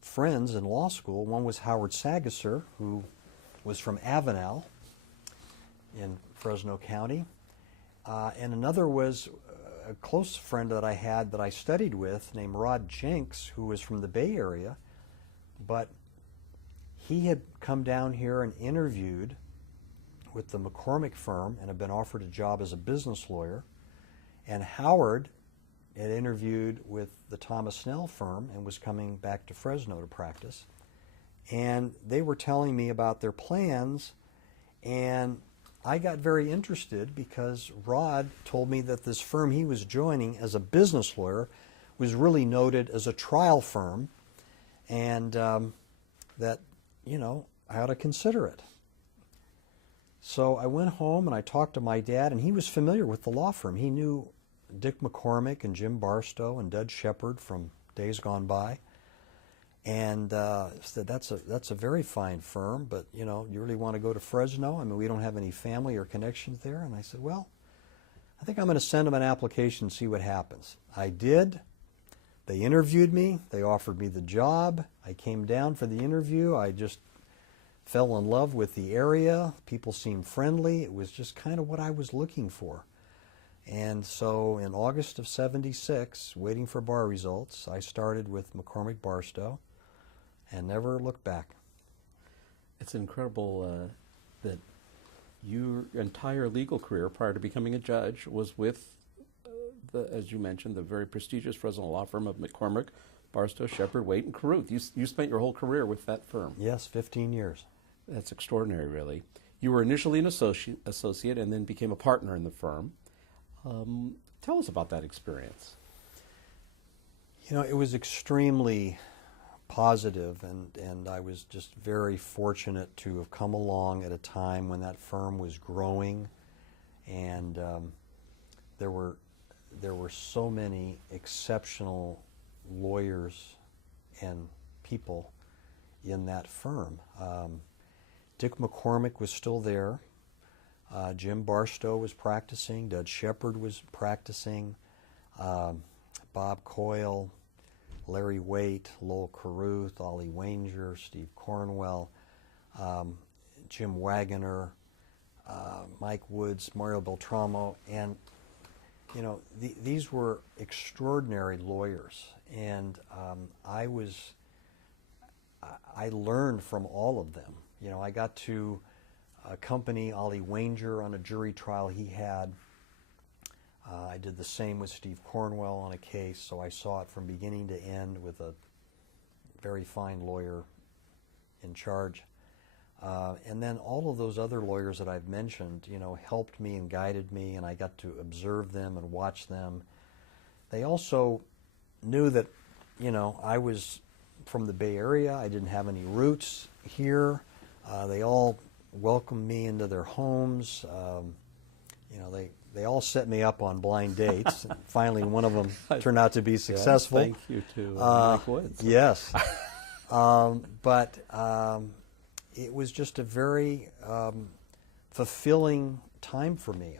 friends in law school. One was Howard Sagasser, who was from Avenel in Fresno County, and another was a close friend that I had that I studied with named Rod Jenks, who was from the Bay Area, but he had come down here and interviewed with the McCormick firm and had been offered a job as a business lawyer, and Howard had interviewed with the Thomas Snell firm and was coming back to Fresno to practice, and they were telling me about their plans, and I got very interested because Rod told me that this firm he was joining as a business lawyer was really noted as a trial firm, and that, you know, I ought to consider it. So I went home and I talked to my dad, and he was familiar with the law firm. He knew Dick McCormick and Jim Barstow and Dud Shepard from days gone by, and said, that's a very fine firm, but, you know, you really want to go to Fresno? I mean, we don't have any family or connections there. And I said, well, I think I'm going to send them an application and see what happens. I did. They interviewed me. They offered me the job. I came down for the interview. I just fell in love with the area. People seemed friendly. It was just kind of what I was looking for. And so in August of '76, waiting for bar results, I started with McCormick Barstow and never looked back. It's incredible that your entire legal career prior to becoming a judge was with, as you mentioned, the very prestigious Fresno law firm of McCormick, Barstow, Shepard, Waite, and Carruth. You spent your whole career with that firm. Yes, 15 years. That's extraordinary, really. You were initially an associate and then became a partner in the firm. Tell us about that experience. You know, it was extremely positive, and I was just very fortunate to have come along at a time when that firm was growing, and there were so many exceptional lawyers and people in that firm. Dick McCormick was still there. Jim Barstow was practicing. Dud Shepard was practicing. Bob Coyle, Larry Waite, Lowell Carruth, Ollie Wanger, Steve Cornwell, Jim Wagoner, Mike Woods, Mario Beltramo, and you know, these were extraordinary lawyers, and I learned from all of them. You know, I got to accompany Ollie Wanger on a jury trial he had. I did the same with Steve Cornwell on a case, so I saw it from beginning to end with a very fine lawyer in charge. And then all of those other lawyers that I've mentioned, helped me and guided me, and I got to observe them and watch them. They also knew that, I was from the Bay Area. I didn't have any roots here. They all welcomed me into their homes. They all set me up on blind dates. And finally, one of them turned out to be successful. Yes, thank you to Mike Woods. Yes. But it was just a very fulfilling time for me.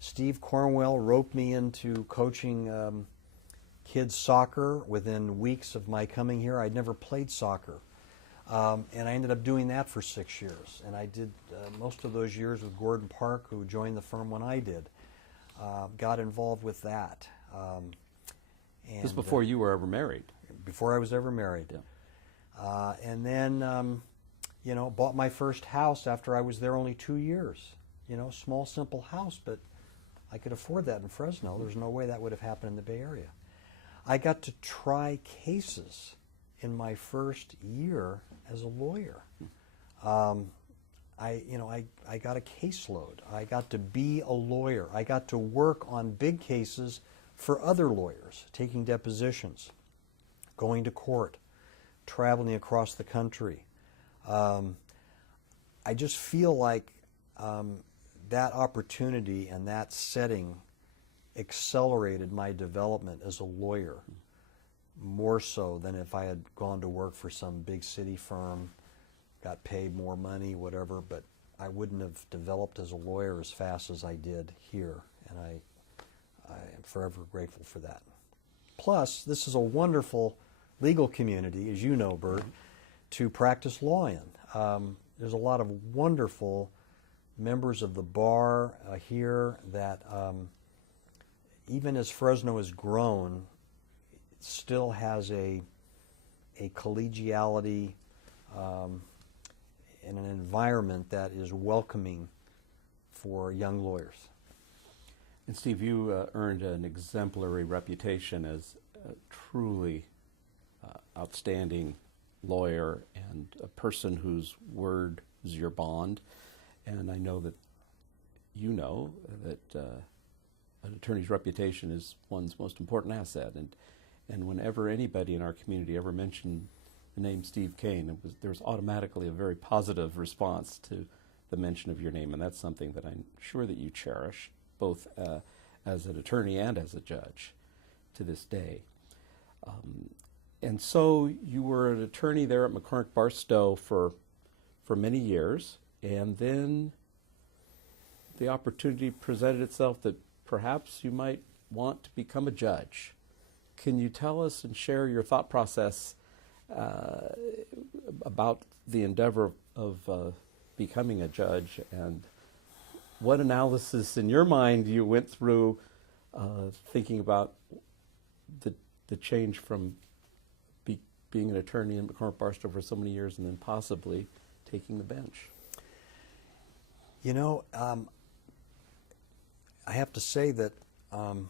Steve Cornwell roped me into coaching kids soccer within weeks of my coming here. I'd never played soccer. And I ended up doing that for 6 years. And I did most of those years with Gordon Park, who joined the firm when I did. Got involved with that. This is before you were ever married. Before I was ever married. Yeah. And then, bought my first house after I was there only 2 years. Small, simple house, but I could afford that in Fresno. There's no way that would have happened in the Bay Area. I got to try cases in my first year as a lawyer. I got a caseload. I got to be a lawyer. I got to work on big cases for other lawyers, taking depositions, going to court, traveling across the country. I just feel like that opportunity and that setting accelerated my development as a lawyer more so than if I had gone to work for some big city firm, got paid more money, whatever, but I wouldn't have developed as a lawyer as fast as I did here, and I am forever grateful for that. Plus, this is a wonderful legal community, as you know, Bert, to practice law in. There's a lot of wonderful members of the bar here that, even as Fresno has grown, still has a collegiality and an environment that is welcoming for young lawyers. And Steve, you earned an exemplary reputation as a truly outstanding lawyer and a person whose word is your bond. And I know that you know that an attorney's reputation is one's most important asset. And whenever anybody in our community ever mentioned the name Steve Kane, there was automatically a very positive response to the mention of your name, and that's something that I'm sure that you cherish, both as an attorney and as a judge to this day. And so you were an attorney there at McCormick-Barstow for many years, and then the opportunity presented itself that perhaps you might want to become a judge. Can you tell us and share your thought process about the endeavor of becoming a judge, and what analysis in your mind you went through thinking about the change from being an attorney in McCormick-Barstow for so many years and then possibly taking the bench? I have to say that, of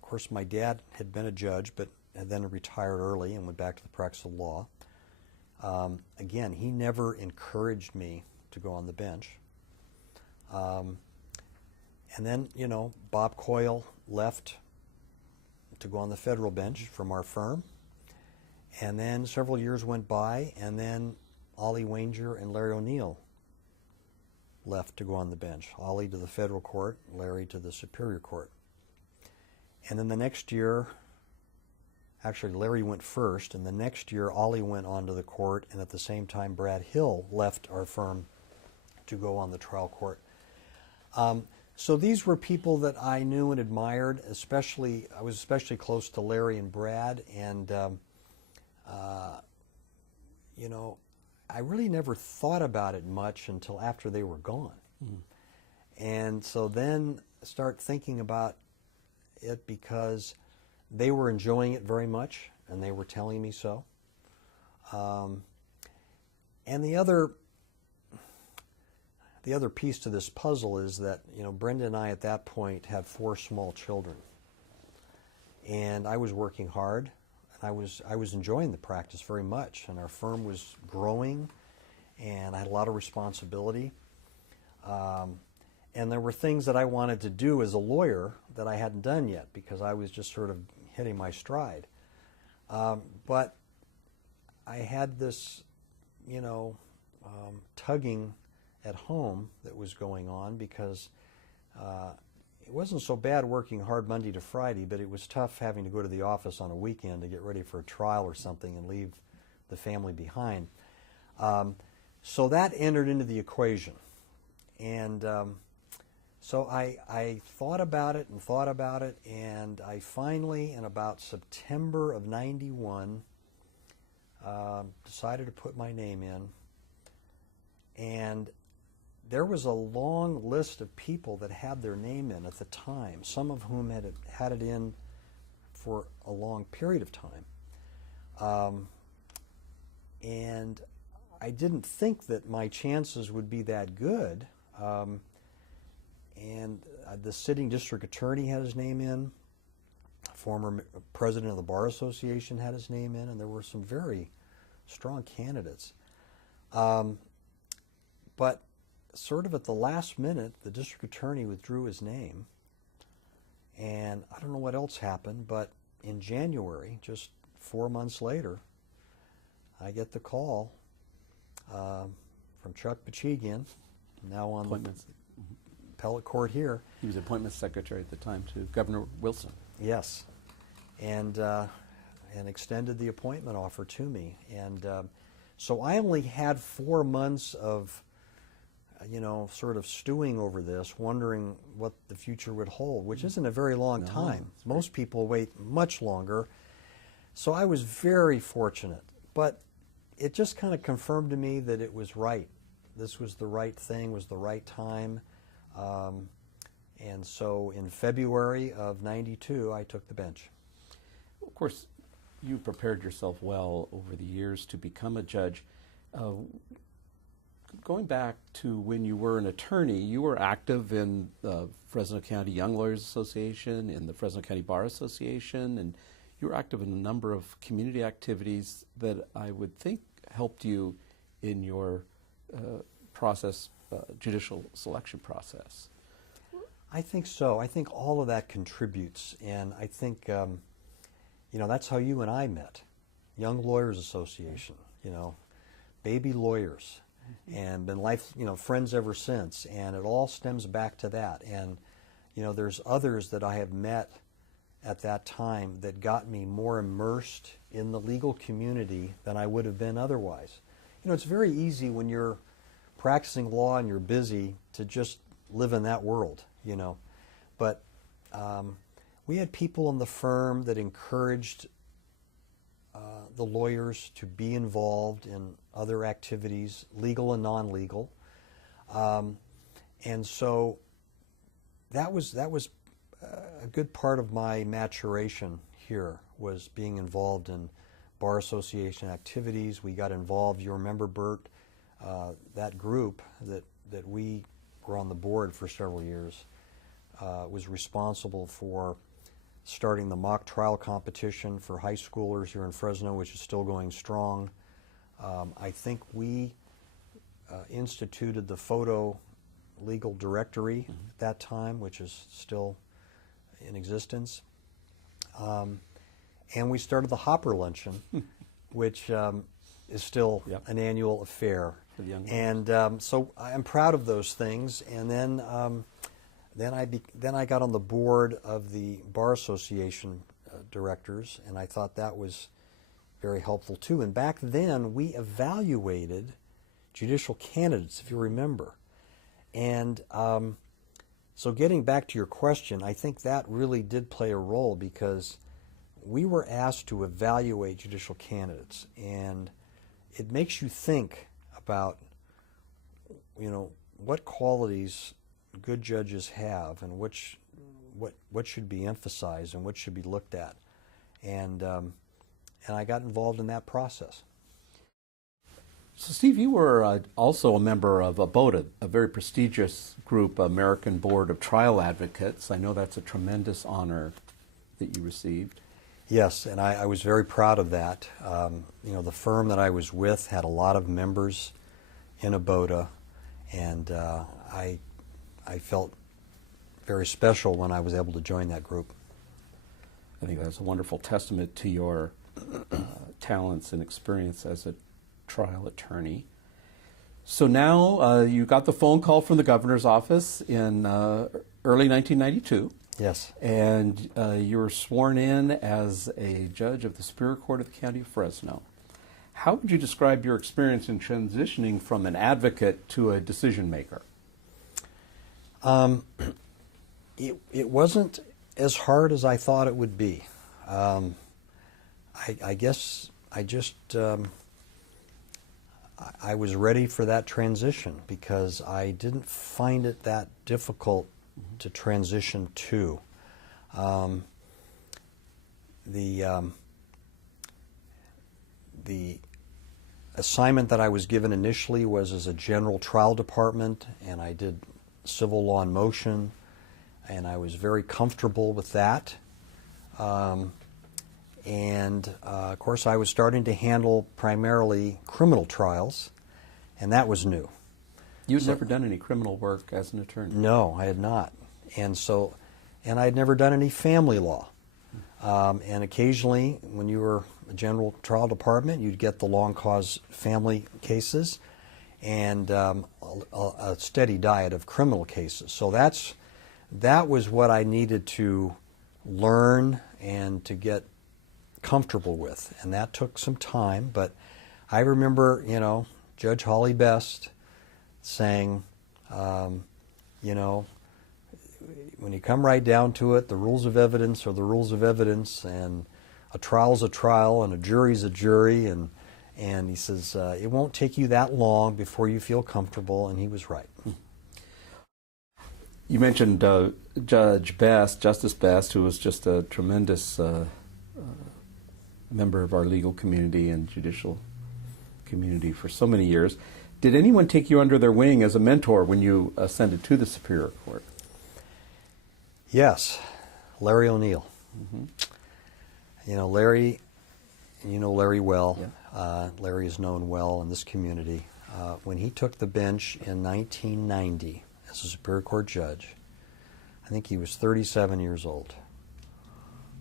course, my dad had been a judge, but had then retired early and went back to the practice of law. Again, he never encouraged me to go on the bench. And then, Bob Coyle left to go on the federal bench from our firm. And then several years went by, and then Ollie Wanger and Larry O'Neill left to go on the bench. Ollie to the federal court, Larry to the superior court. And then the next year, actually Larry went first, and the next year Ollie went on to the court, and at the same time Brad Hill left our firm to go on the trial court. So these were people that I knew and admired, I was especially close to Larry and Brad, and I really never thought about it much until after they were gone. Mm. And so then start thinking about it because they were enjoying it very much, and they were telling me so. And the other piece to this puzzle is that, Brenda and I at that point had 4 small children. And I was working hard, and I was enjoying the practice very much, and our firm was growing, and I had a lot of responsibility. And there were things that I wanted to do as a lawyer that I hadn't done yet because I was just sort of hitting my stride. But I had this, tugging at home that was going on because it wasn't so bad working hard Monday to Friday, but it was tough having to go to the office on a weekend to get ready for a trial or something and leave the family behind. So that entered into the equation. And so I thought about it, and I finally, in about September of '91, decided to put my name in. And there was a long list of people that had their name in at the time, some of whom had it in for a long period of time. And I didn't think that my chances would be that good. And the sitting district attorney had his name in, former president of the Bar Association had his name in, and there were some very strong candidates. But sort of at the last minute, the district attorney withdrew his name, and I don't know what else happened, but in January, just 4 months later, I get the call from Chuck Bachigian, now on the appellate court here. He was appointments secretary at the time to Governor Wilson. Yes, and extended the appointment offer to me, and so I only had 4 months of sort of stewing over this, wondering what the future would hold, which isn't a very long time. Most people wait much longer. So I was very fortunate, but it just kind of confirmed to me that it was right. This was the right thing, was the right time. And so in February of '92, I took the bench. Of course, you prepared yourself well over the years to become a judge. Going back to when you were an attorney, you were active in the Fresno County Young Lawyers Association, in the Fresno County Bar Association, and you were active in a number of community activities that I would think helped you in your judicial selection process. I think so. I think all of that contributes, and I think that's how you and I met. Young Lawyers Association, baby lawyers. And been friends ever since, and it all stems back to that. And there's others that I have met at that time that got me more immersed in the legal community than I would have been otherwise. It's very easy when you're practicing law and you're busy to just live in that world, But we had people in the firm that encouraged the lawyers to be involved in other activities, legal and non-legal, and so that was a good part of my maturation here, was being involved in Bar Association activities. We got involved. You remember, Bert, that group that we were on the board for several years was responsible for starting the mock trial competition for high schoolers here in Fresno, which is still going strong. I think we instituted the photo legal directory at that time, which is still in existence. And we started the Hopper Luncheon, which is still an annual affair. For the young and so I'm proud of those things. And then I got on the board of the Bar Association directors, and I thought that was very helpful too. And back then we evaluated judicial candidates, if you remember. And so getting back to your question, I think that really did play a role, because we were asked to evaluate judicial candidates, and it makes you think about, what qualities good judges have, and what should be emphasized and what should be looked at, and I got involved in that process. So, Steve, you were also a member of ABOTA, a very prestigious group, American Board of Trial Advocates. I know that's a tremendous honor that you received. Yes, and I was very proud of that. The firm that I was with had a lot of members in Abota, and I felt very special when I was able to join that group. I think that's a wonderful testament to your talents and experience as a trial attorney. So now you got the phone call from the governor's office in early 1992. Yes. And you were sworn in as a judge of the Superior Court of the County of Fresno. How would you describe your experience in transitioning from an advocate to a decision maker? It wasn't as hard as I thought it would be. I guess I just I was ready for that transition because I didn't find it that difficult to transition to. The assignment that I was given initially was as a general trial department, and I did civil law and motion, and I was very comfortable with that. Of course, I was starting to handle primarily criminal trials, and that was new. You'd never done any criminal work as an attorney? No, I had not. And I had never done any family law. And occasionally, when you were a general trial department, you'd get the long cause family cases and a steady diet of criminal cases. So that was what I needed to learn and to get comfortable with. And that took some time, but I remember, Judge Holly Best saying, when you come right down to it, the rules of evidence are the rules of evidence, and a trial's a trial, and a jury's a jury, and he says, it won't take you that long before you feel comfortable, and he was right. You mentioned Judge Best, Justice Best, who was just a tremendous member of our legal community and judicial community for so many years. Did anyone take you under their wing as a mentor when you ascended to the Superior Court? Yes, Larry O'Neill. Mm-hmm. Larry, you know Larry well. Yeah. Larry is known well in this community. When he took the bench in 1990 as a Superior Court judge, I think he was 37 years old,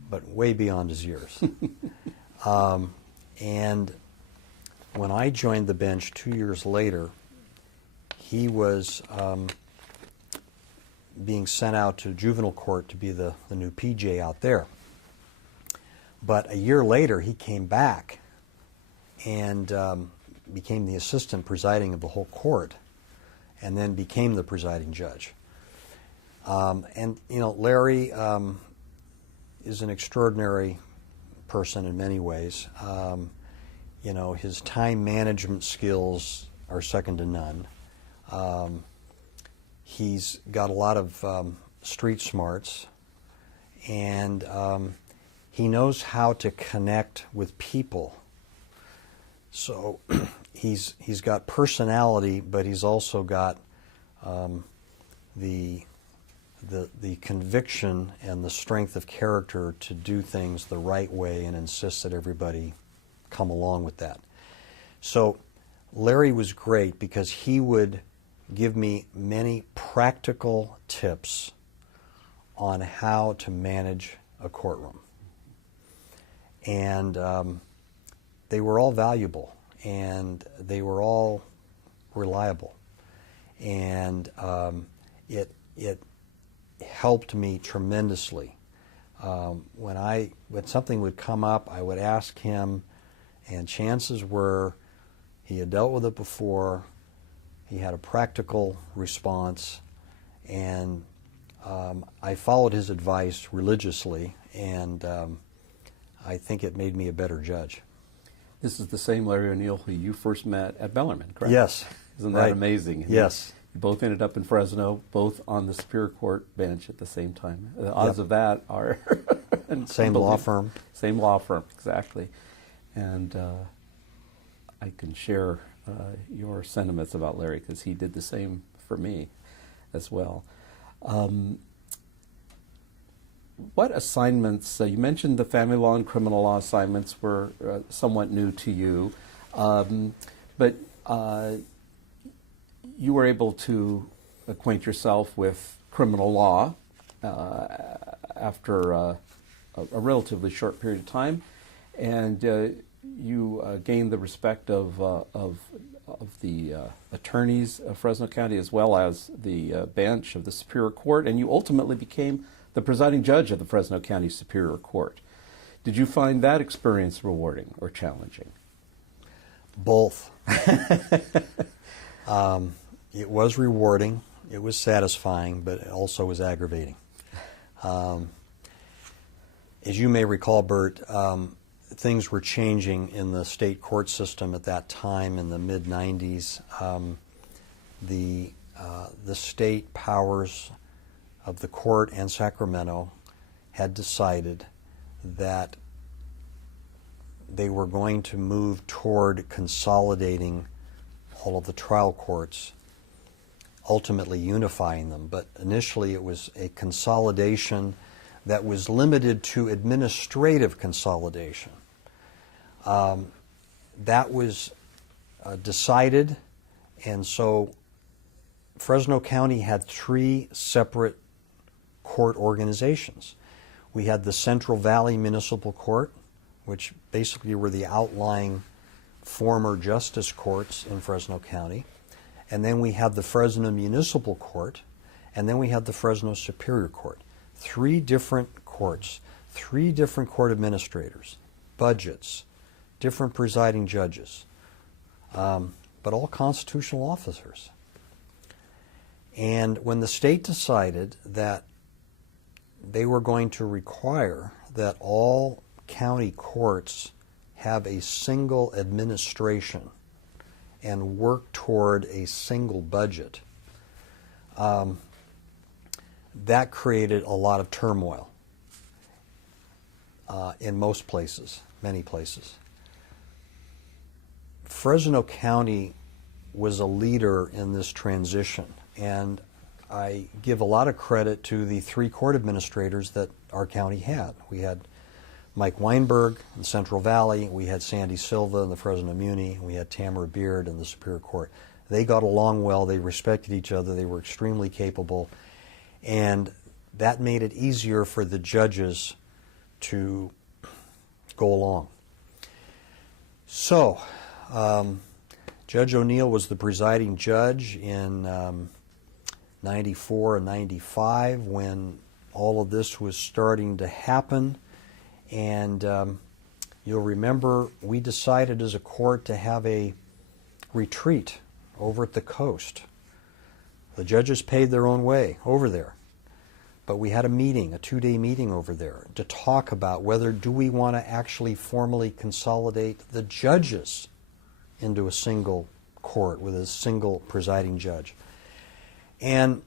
but way beyond his years. And when I joined the bench 2 years later, he was being sent out to juvenile court to be the new PJ out there. But a year later, he came back and became the assistant presiding of the whole court, and then became the presiding judge. Larry is an extraordinary person in many ways. His time management skills are second to none. He's got a lot of street smarts, and he knows how to connect with people. So he's got personality, but he's also got the conviction and the strength of character to do things the right way and insist that everybody come along with that. So Larry was great because he would give me many practical tips on how to manage a courtroom. And they were all valuable, and they were all reliable. And it helped me tremendously. When something would come up, I would ask him, and chances were he had dealt with it before, he had a practical response, and I followed his advice religiously, and I think it made me a better judge. This is the same Larry O'Neill who you first met at Bellarmine, correct? Yes. Isn't that amazing? Yes. You both ended up in Fresno, both on the Superior Court bench at the same time. The odds of that are... Same law firm. Same law firm, exactly. And I can share your sentiments about Larry because he did the same for me as well. What assignments, you mentioned the family law and criminal law assignments were somewhat new to you, but you were able to acquaint yourself with criminal law after a relatively short period of time, and you gained the respect of the attorneys of Fresno County as well as the bench of the Superior Court, and you ultimately became the presiding judge of the Fresno County Superior Court. Did you find that experience rewarding or challenging? Both. It was rewarding, it was satisfying, but it also was aggravating. As you may recall, Bert, things were changing in the state court system at that time in the mid-90s. The state powers of the court and Sacramento had decided that they were going to move toward consolidating all of the trial courts, ultimately unifying them. But initially it was a consolidation that was limited to administrative consolidation. That was decided, and so Fresno County had three separate court organizations. We had the Central Valley Municipal Court, which basically were the outlying former justice courts in Fresno County. And then we had the Fresno Municipal Court, and then we had the Fresno Superior Court. Three different courts, three different court administrators, budgets, different presiding judges, but all constitutional officers. And when the state decided that they were going to require that all county courts have a single administration and work toward a single budget, that created a lot of turmoil in most places, many places. Fresno County was a leader in this transition, and I give a lot of credit to the three court administrators that our county had. We had Mike Weinberg in Central Valley, we had Sandy Silva in the Fresno Muni, and we had Tamara Beard in the Superior Court. They got along well, they respected each other, they were extremely capable, and that made it easier for the judges to go along. So, Judge O'Neill was the presiding judge in 94 and 95 when all of this was starting to happen. And you'll remember we decided as a court to have a retreat over at the coast. The judges paid their own way over there. But we had a meeting, a 2-day meeting over there to talk about whether do we want to actually formally consolidate the judges into a single court with a single presiding judge. And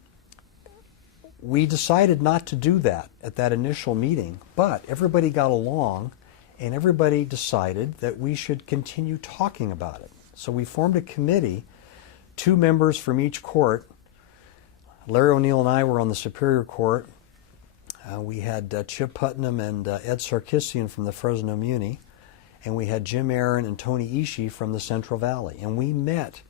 we decided not to do that at that initial meeting, but everybody got along and everybody decided that we should continue talking about it. So we formed a committee, 2 members from each court. Larry O'Neill and I were on the Superior Court. We had Chip Putnam and Ed Sarkisian from the Fresno Muni, and we had Jim Aaron and Tony Ishii from the Central Valley. And we met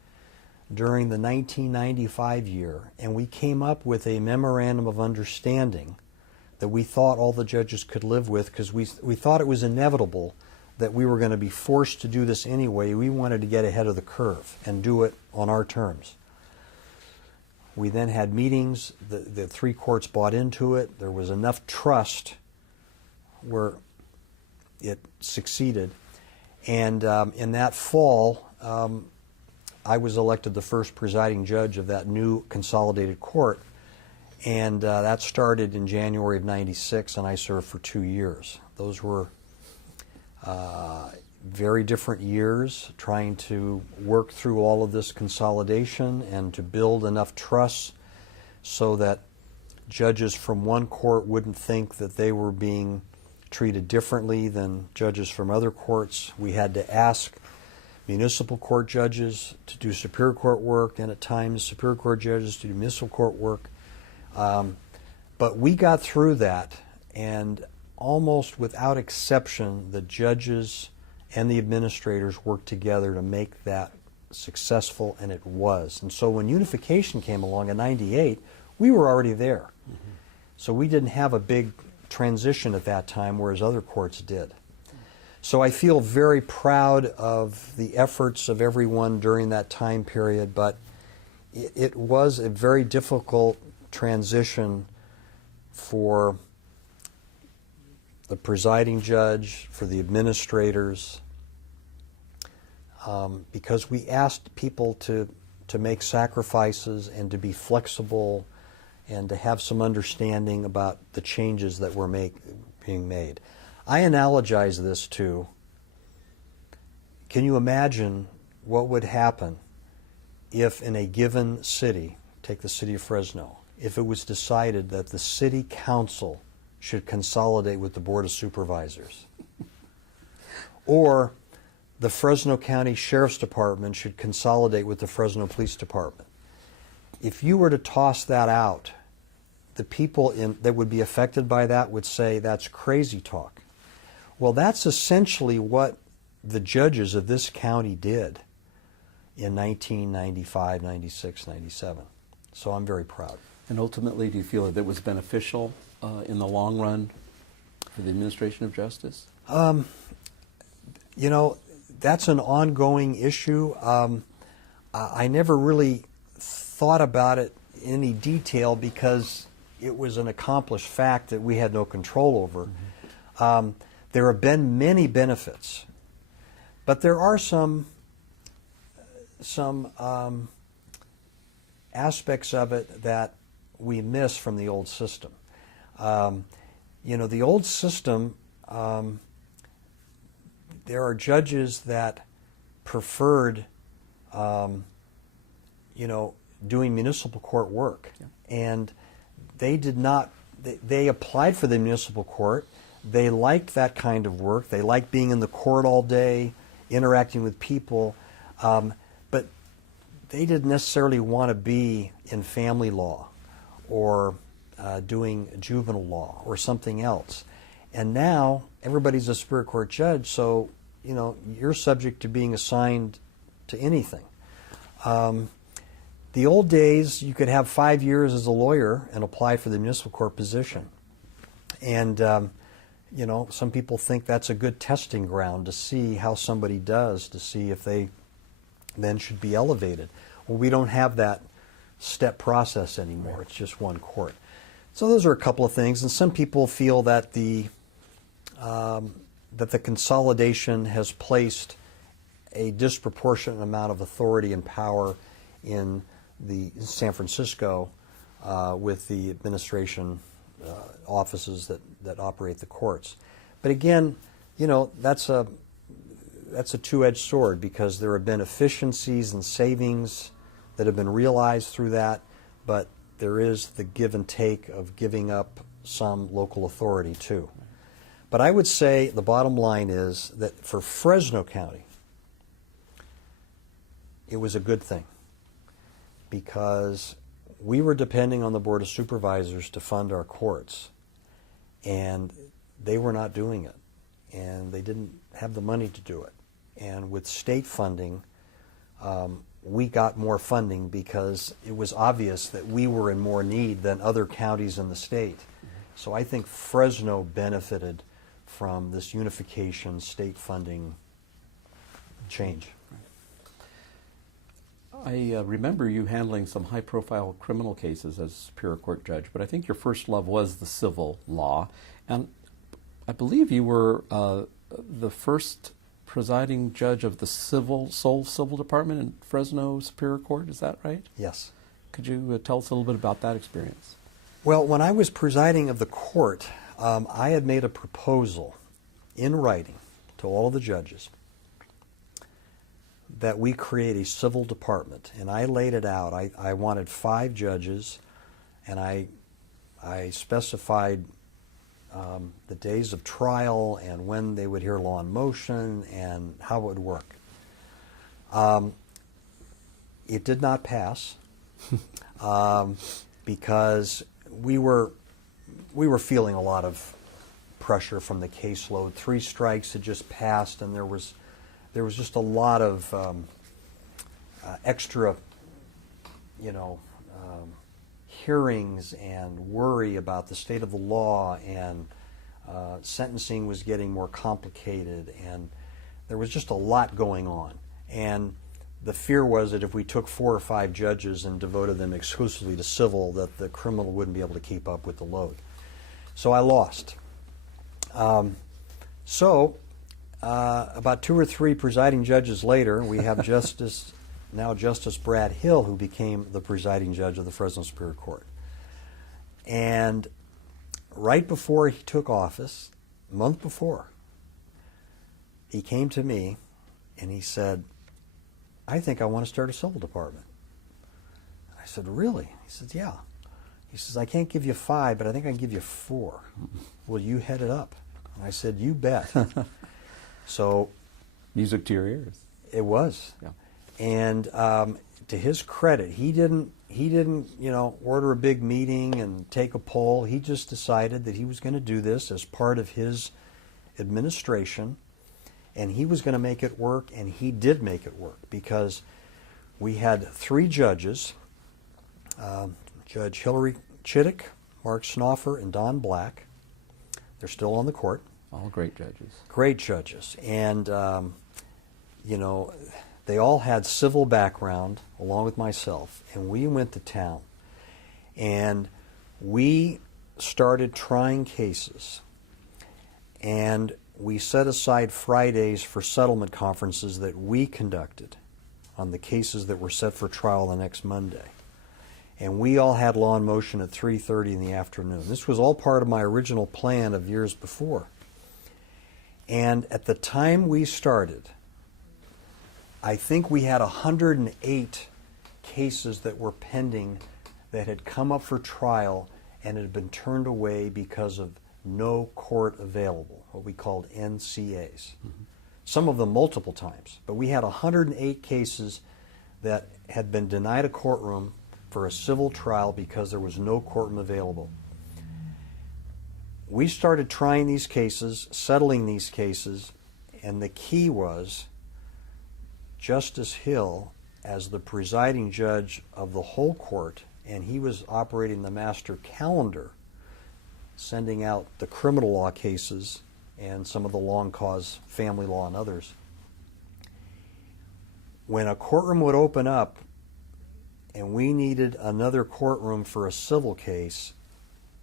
during the 1995 year, and we came up with a memorandum of understanding that we thought all the judges could live with, because we thought it was inevitable that we were going to be forced to do this anyway. We wanted to get ahead of the curve and do it on our terms. We then had meetings. The 3 courts bought into it. There was enough trust where it succeeded. And in that fall, I was elected the first presiding judge of that new consolidated court. And that started in January of '96, and I served for 2 years. Those were very different years, trying to work through all of this consolidation and to build enough trust so that judges from one court wouldn't think that they were being treated differently than judges from other courts. We had to ask municipal court judges to do Superior Court work, and at times Superior Court judges to do municipal court work. But we got through that, and almost without exception, the judges and the administrators worked together to make that successful, and it was. And so when unification came along in '98, we were already there. So we didn't have a big transition at that time, whereas other courts did. So I feel very proud of the efforts of everyone during that time period, but it was a very difficult transition for the presiding judge, for the administrators, because we asked people to make sacrifices and to be flexible and to have some understanding about the changes that were being made. I analogize this to, can you imagine what would happen if in a given city, take the city of Fresno, if it was decided that the city council should consolidate with the Board of Supervisors, or the Fresno County Sheriff's Department should consolidate with the Fresno Police Department? If you were to toss that out, the people that would be affected by that would say that's crazy talk. Well, that's essentially what the judges of this county did in 1995, 96, 97. So I'm very proud. And ultimately, do you feel that it was beneficial in the long run for the administration of justice? You know, that's an ongoing issue. I never really thought about it in any detail because it was an accomplished fact that we had no control over. There have been many benefits, but there are some aspects of it that we miss from the old system. You know, the old system, there are judges that preferred, you know, doing municipal court work. Yeah. And they did not, they applied for the municipal court. They liked that kind of work. They liked being in the court all day, interacting with people. But they didn't necessarily want to be in family law or doing juvenile law or something else. And now everybody's a Superior Court judge, so you know you're subject to being assigned to anything. The old days, you could have 5 years as a lawyer and apply for the municipal court position. And you know, some people think that's a good testing ground to see how somebody does, to see if they then should be elevated. Well, we don't have that step process anymore. It's just one court. So those are a couple of things. And some people feel that the consolidation has placed a disproportionate amount of authority and power in the San Francisco with the administration offices that operate the courts. But again, you know, that's a two-edged sword because there have been efficiencies and savings that have been realized through that, but there is the give and take of giving up some local authority too. But I would say the bottom line is that for Fresno County, it was a good thing because we were depending on the Board of Supervisors to fund our courts, and they were not doing it, and they didn't have the money to do it. And with state funding, we got more funding because it was obvious that we were in more need than other counties in the state. So I think Fresno benefited from this unification state funding change. I remember you handling some high-profile criminal cases as Superior Court judge, but I think your first love was the civil law. And I believe you were the first presiding judge of the sole civil department in Fresno Superior Court. Is that right? Yes. Could you tell us a little bit about that experience? Well, when I was presiding of the court, I had made a proposal in writing to all of the judges that we create a civil department, and I laid it out. I wanted 5 judges, and I specified the days of trial and when they would hear law in motion and how it would work. It did not pass because we were feeling a lot of pressure from the caseload. 3 strikes had just passed, and there was just a lot of extra, you know, hearings and worry about the state of the law, and sentencing was getting more complicated, and there was just a lot going on. And the fear was that if we took 4 or 5 judges and devoted them exclusively to civil, that the criminal wouldn't be able to keep up with the load. So I lost. About 2 or 3 presiding judges later, we have Justice Brad Hill, who became the presiding judge of the Fresno Superior Court. And right before he took office, a month before, he came to me and he said, "I think I want to start a civil department." I said, "Really?" He said, "Yeah." He says, "I can't give you 5, but I think I can give you 4. Will you head it up?" And I said, "You bet." So, music to your ears. It was. Yeah. And to his credit, he didn't order a big meeting and take a poll. He just decided that he was going to do this as part of his administration, and he was going to make it work, and he did make it work, because we had 3 judges, Judge Hillary Chittick, Mark Snoffer, and Don Black. They're still on the court. All great judges. Great judges. And, they all had civil background, along with myself, and we went to town. And we started trying cases. And we set aside Fridays for settlement conferences that we conducted on the cases that were set for trial the next Monday. And we all had law in motion at 3:30 in the afternoon. This was all part of my original plan of years before. And at the time we started, I think we had 108 cases that were pending that had come up for trial and had been turned away because of no court available, what we called NCAs. Mm-hmm. Some of them multiple times. But we had 108 cases that had been denied a courtroom for a civil trial because there was no courtroom available. We started trying these cases, settling these cases, and the key was Justice Hill, as the presiding judge of the whole court, and he was operating the master calendar, sending out the criminal law cases and some of the long cause, family law, and others. When a courtroom would open up and we needed another courtroom for a civil case,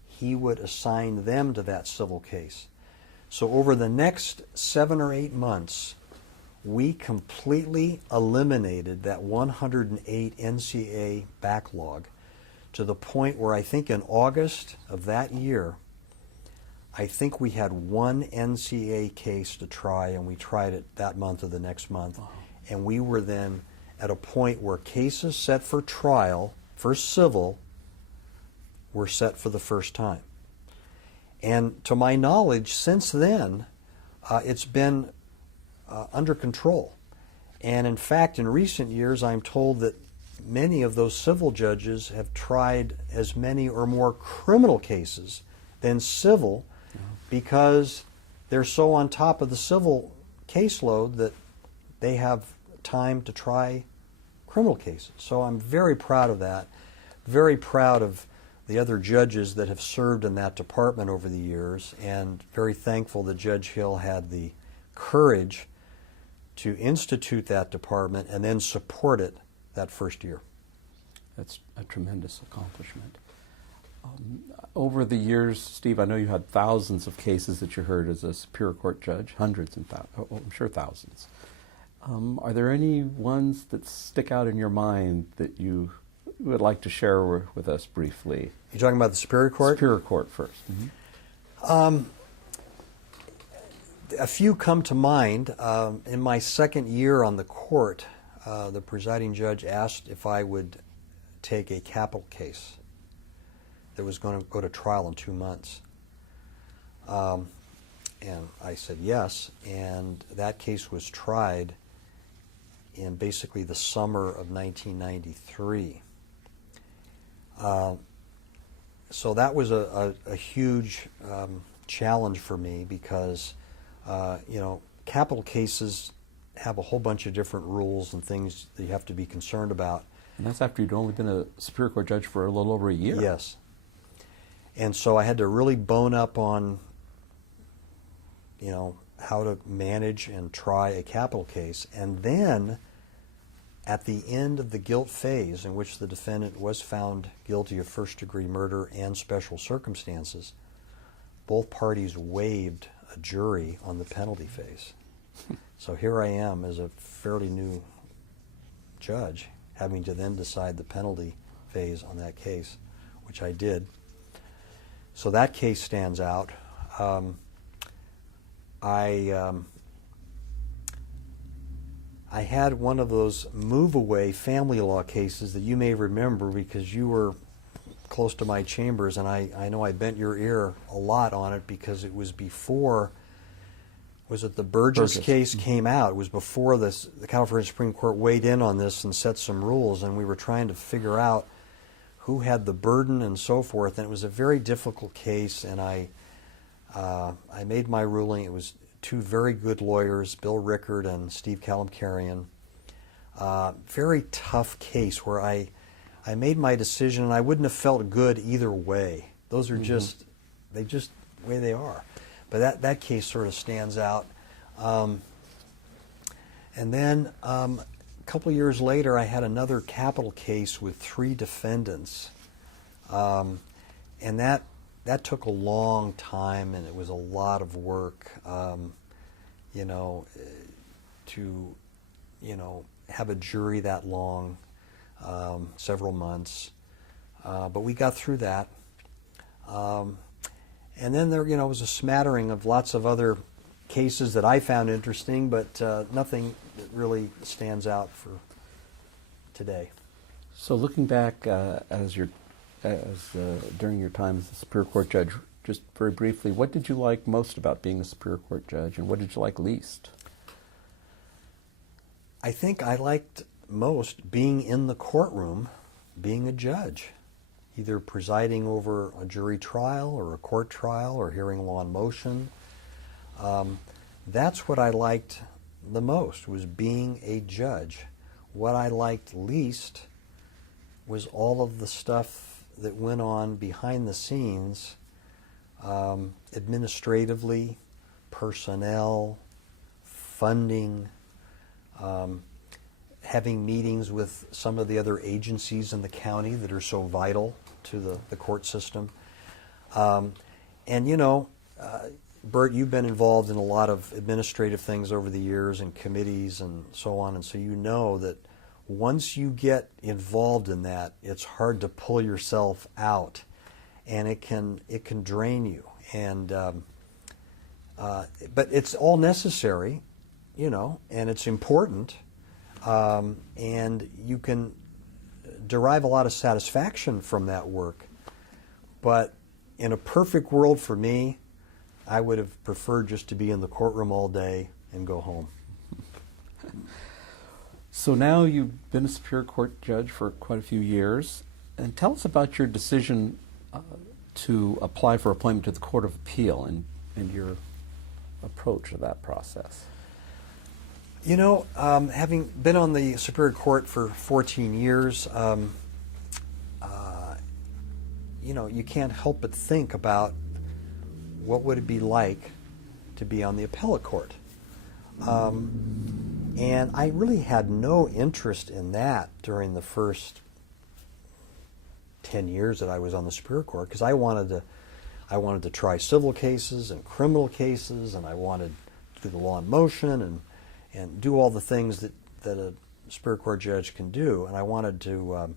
he would assign them to that civil case. So over the next 7 or 8 months, we completely eliminated that 108 NCA backlog, to the point where I think in August of that year, I think we had 1 NCA case to try, and we tried it that month or the next month. Wow. And we were then at a point where cases set for trial, for civil, were set for the first time. And to my knowledge, since then, it's been under control. And in fact, in recent years, I'm told that many of those civil judges have tried as many or more criminal cases than civil, because they're so on top of the civil caseload that they have time to try criminal cases. So I'm very proud of that, very proud of the other judges that have served in that department over the years, and very thankful that Judge Hill had the courage to institute that department and then support it that first year. That's a tremendous accomplishment. Over the years, Steve, I know you had thousands of cases that you heard as a Superior Court judge, hundreds and I'm sure thousands. Are there any ones that stick out in your mind that you would like to share with us briefly? You're talking about the Superior Court? Superior Court first. Mm-hmm. A few come to mind. In my second year on the court, the presiding judge asked if I would take a capital case that was going to go to trial in 2 months. And I said yes, and that case was tried in basically the summer of 1993. So that was a huge challenge for me, because capital cases have a whole bunch of different rules and things that you have to be concerned about. And that's after you'd only been a Superior Court judge for a little over a year. Yes. And so I had to really bone up on, how to manage and try a capital case. And then, at the end of the guilt phase, in which the defendant was found guilty of first-degree murder and special circumstances, both parties waived a jury on the penalty phase. So here I am as a fairly new judge, having to then decide the penalty phase on that case, which I did. So that case stands out. I had one of those move-away family law cases that you may remember because you were close to my chambers, and I know I bent your ear a lot on it because it was before, was it the Burgess case came out? It was before the California Supreme Court weighed in on this and set some rules, and we were trying to figure out who had the burden and so forth, and it was a very difficult case, and I made my ruling. It was two very good lawyers, Bill Rickard and Steve Kalamkarian. Very tough case where I made my decision, and I wouldn't have felt good either way. Those are just the way they are. But that case sort of stands out. And then a couple of years later, I had another capital case with 3 defendants. And that took a long time, and it was a lot of work, to, have a jury that long, several months. But we got through that. And then there, was a smattering of lots of other cases that I found interesting, but nothing that really stands out for today. So looking back during your time as a Superior Court judge, just very briefly, what did you like most about being a Superior Court judge, and what did you like least? I think I liked most being in the courtroom, being a judge, either presiding over a jury trial or a court trial or hearing law in motion. That's what I liked the most, was being a judge. What I liked least was all of the stuff that went on behind the scenes, administratively, personnel, funding, having meetings with some of the other agencies in the county that are so vital to the court system. Bert, you've been involved in a lot of administrative things over the years and committees and so on, and so you know that once you get involved in that, it's hard to pull yourself out, and it can drain you. And but it's all necessary, and it's important, and you can derive a lot of satisfaction from that work. But in a perfect world for me, I would have preferred just to be in the courtroom all day and go home. So now you've been a Superior Court judge for quite a few years, and tell us about your decision to apply for appointment to the Court of Appeal and your approach to that process. Having been on the Superior Court for 14 years, you can't help but think about what would it be like to be on the Appellate Court. And I really had no interest in that during the first 10 years that I was on the Superior Court, because I wanted to try civil cases and criminal cases, and I wanted to do the law in motion and do all the things that a Superior Court judge can do, and I wanted to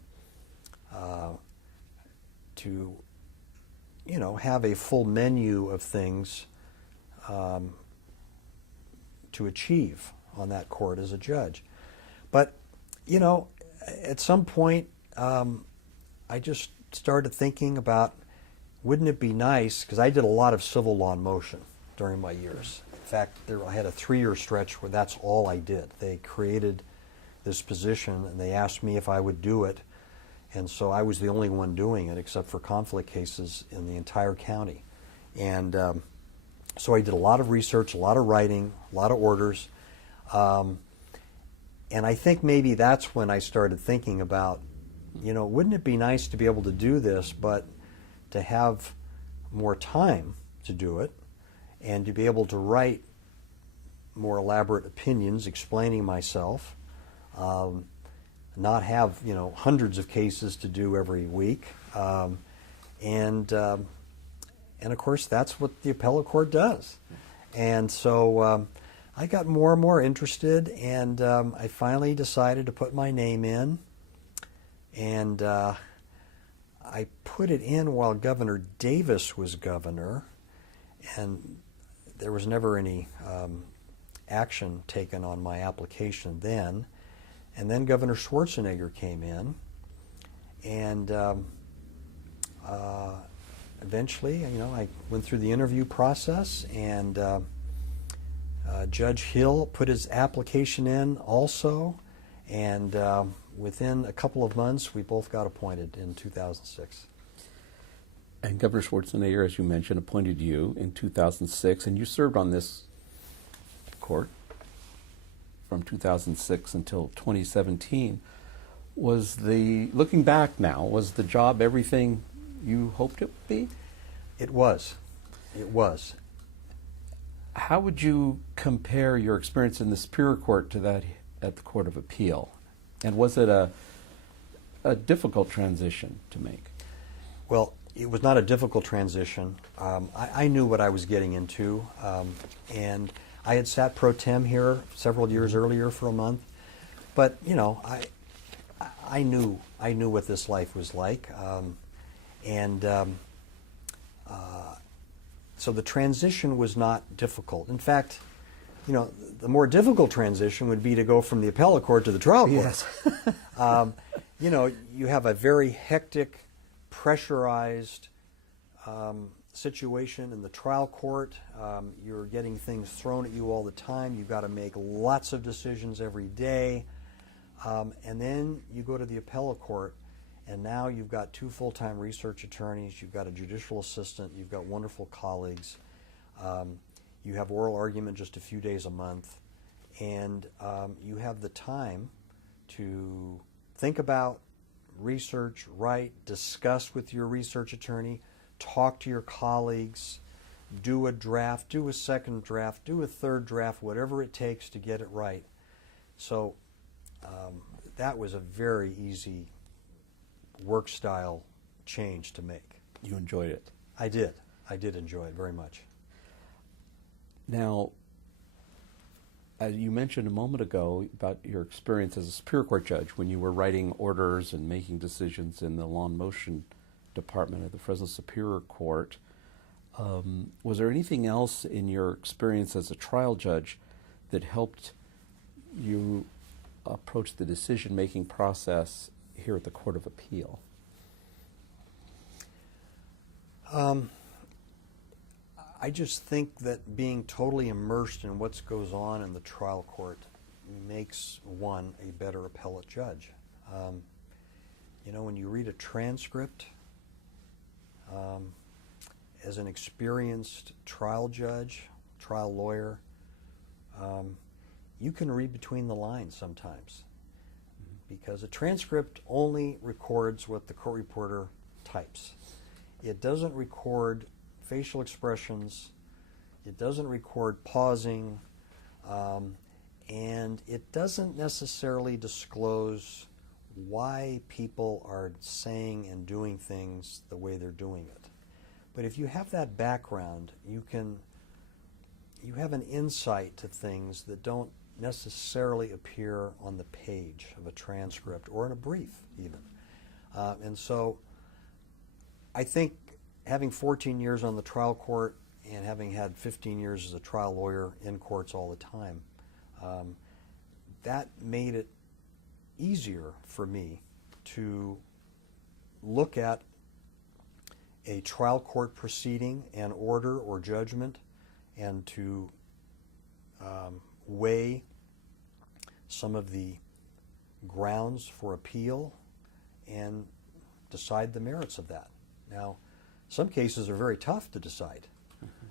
have a full menu of things to achieve on that court as a judge. But, at some point, I just started thinking about, wouldn't it be nice, because I did a lot of civil law in motion during my years. In fact, I had a 3-year stretch where that's all I did. They created this position, and they asked me if I would do it, and so I was the only one doing it, except for conflict cases in the entire county. And so I did a lot of research, a lot of writing, a lot of orders, And I think maybe that's when I started thinking about, wouldn't it be nice to be able to do this, but to have more time to do it and to be able to write more elaborate opinions explaining myself, not have, hundreds of cases to do every week. And of course, that's what the appellate court does. And so I got more and more interested, and I finally decided to put my name in. And I put it in while Governor Davis was governor, and there was never any action taken on my application then. And then Governor Schwarzenegger came in, and eventually, I went through the interview process, and Judge Hill put his application in also, and within a couple of months, we both got appointed in 2006. And Governor Schwarzenegger, as you mentioned, appointed you in 2006, and you served on this court from 2006 until 2017. Looking back now, was the job everything you hoped it would be? It was. It was. How would you compare your experience in the Superior Court to that at the Court of Appeal? And was it a difficult transition to make? Well, it was not a difficult transition. I knew what I was getting into, and I had sat pro tem here several years earlier for a month, but I knew what this life was like, so the transition was not difficult. In fact, the more difficult transition would be to go from the appellate court to the trial court. Yes. You have a very hectic, pressurized situation in the trial court. You're getting things thrown at you all the time. You've got to make lots of decisions every day. And then you go to the appellate court, and now you've got 2 full-time research attorneys, you've got a judicial assistant, you've got wonderful colleagues. You have oral argument just a few days a month, and you have the time to think about, research, write, discuss with your research attorney, talk to your colleagues, do a draft, do a second draft, do a third draft, whatever it takes to get it right. So that was a very easy work style change to make. You enjoyed it? I did. I did enjoy it very much. Now, as you mentioned a moment ago about your experience as a Superior Court judge when you were writing orders and making decisions in the law and motion department of the Fresno Superior Court, was there anything else in your experience as a trial judge that helped you approach the decision-making process here at the Court of Appeal? I just think that being totally immersed in what goes on in the trial court makes one a better appellate judge. When you read a transcript, as an experienced trial judge, trial lawyer, you can read between the lines sometimes, because a transcript only records what the court reporter types. It doesn't record facial expressions, it doesn't record pausing, and it doesn't necessarily disclose why people are saying and doing things the way they're doing it. But if you have that background, you have an insight to things that don't necessarily appear on the page of a transcript or in a brief even. And so I think having 14 years on the trial court and having had 15 years as a trial lawyer in courts all the time, that made it easier for me to look at a trial court proceeding and order or judgment and to weigh some of the grounds for appeal and decide the merits of that. Now, some cases are very tough to decide.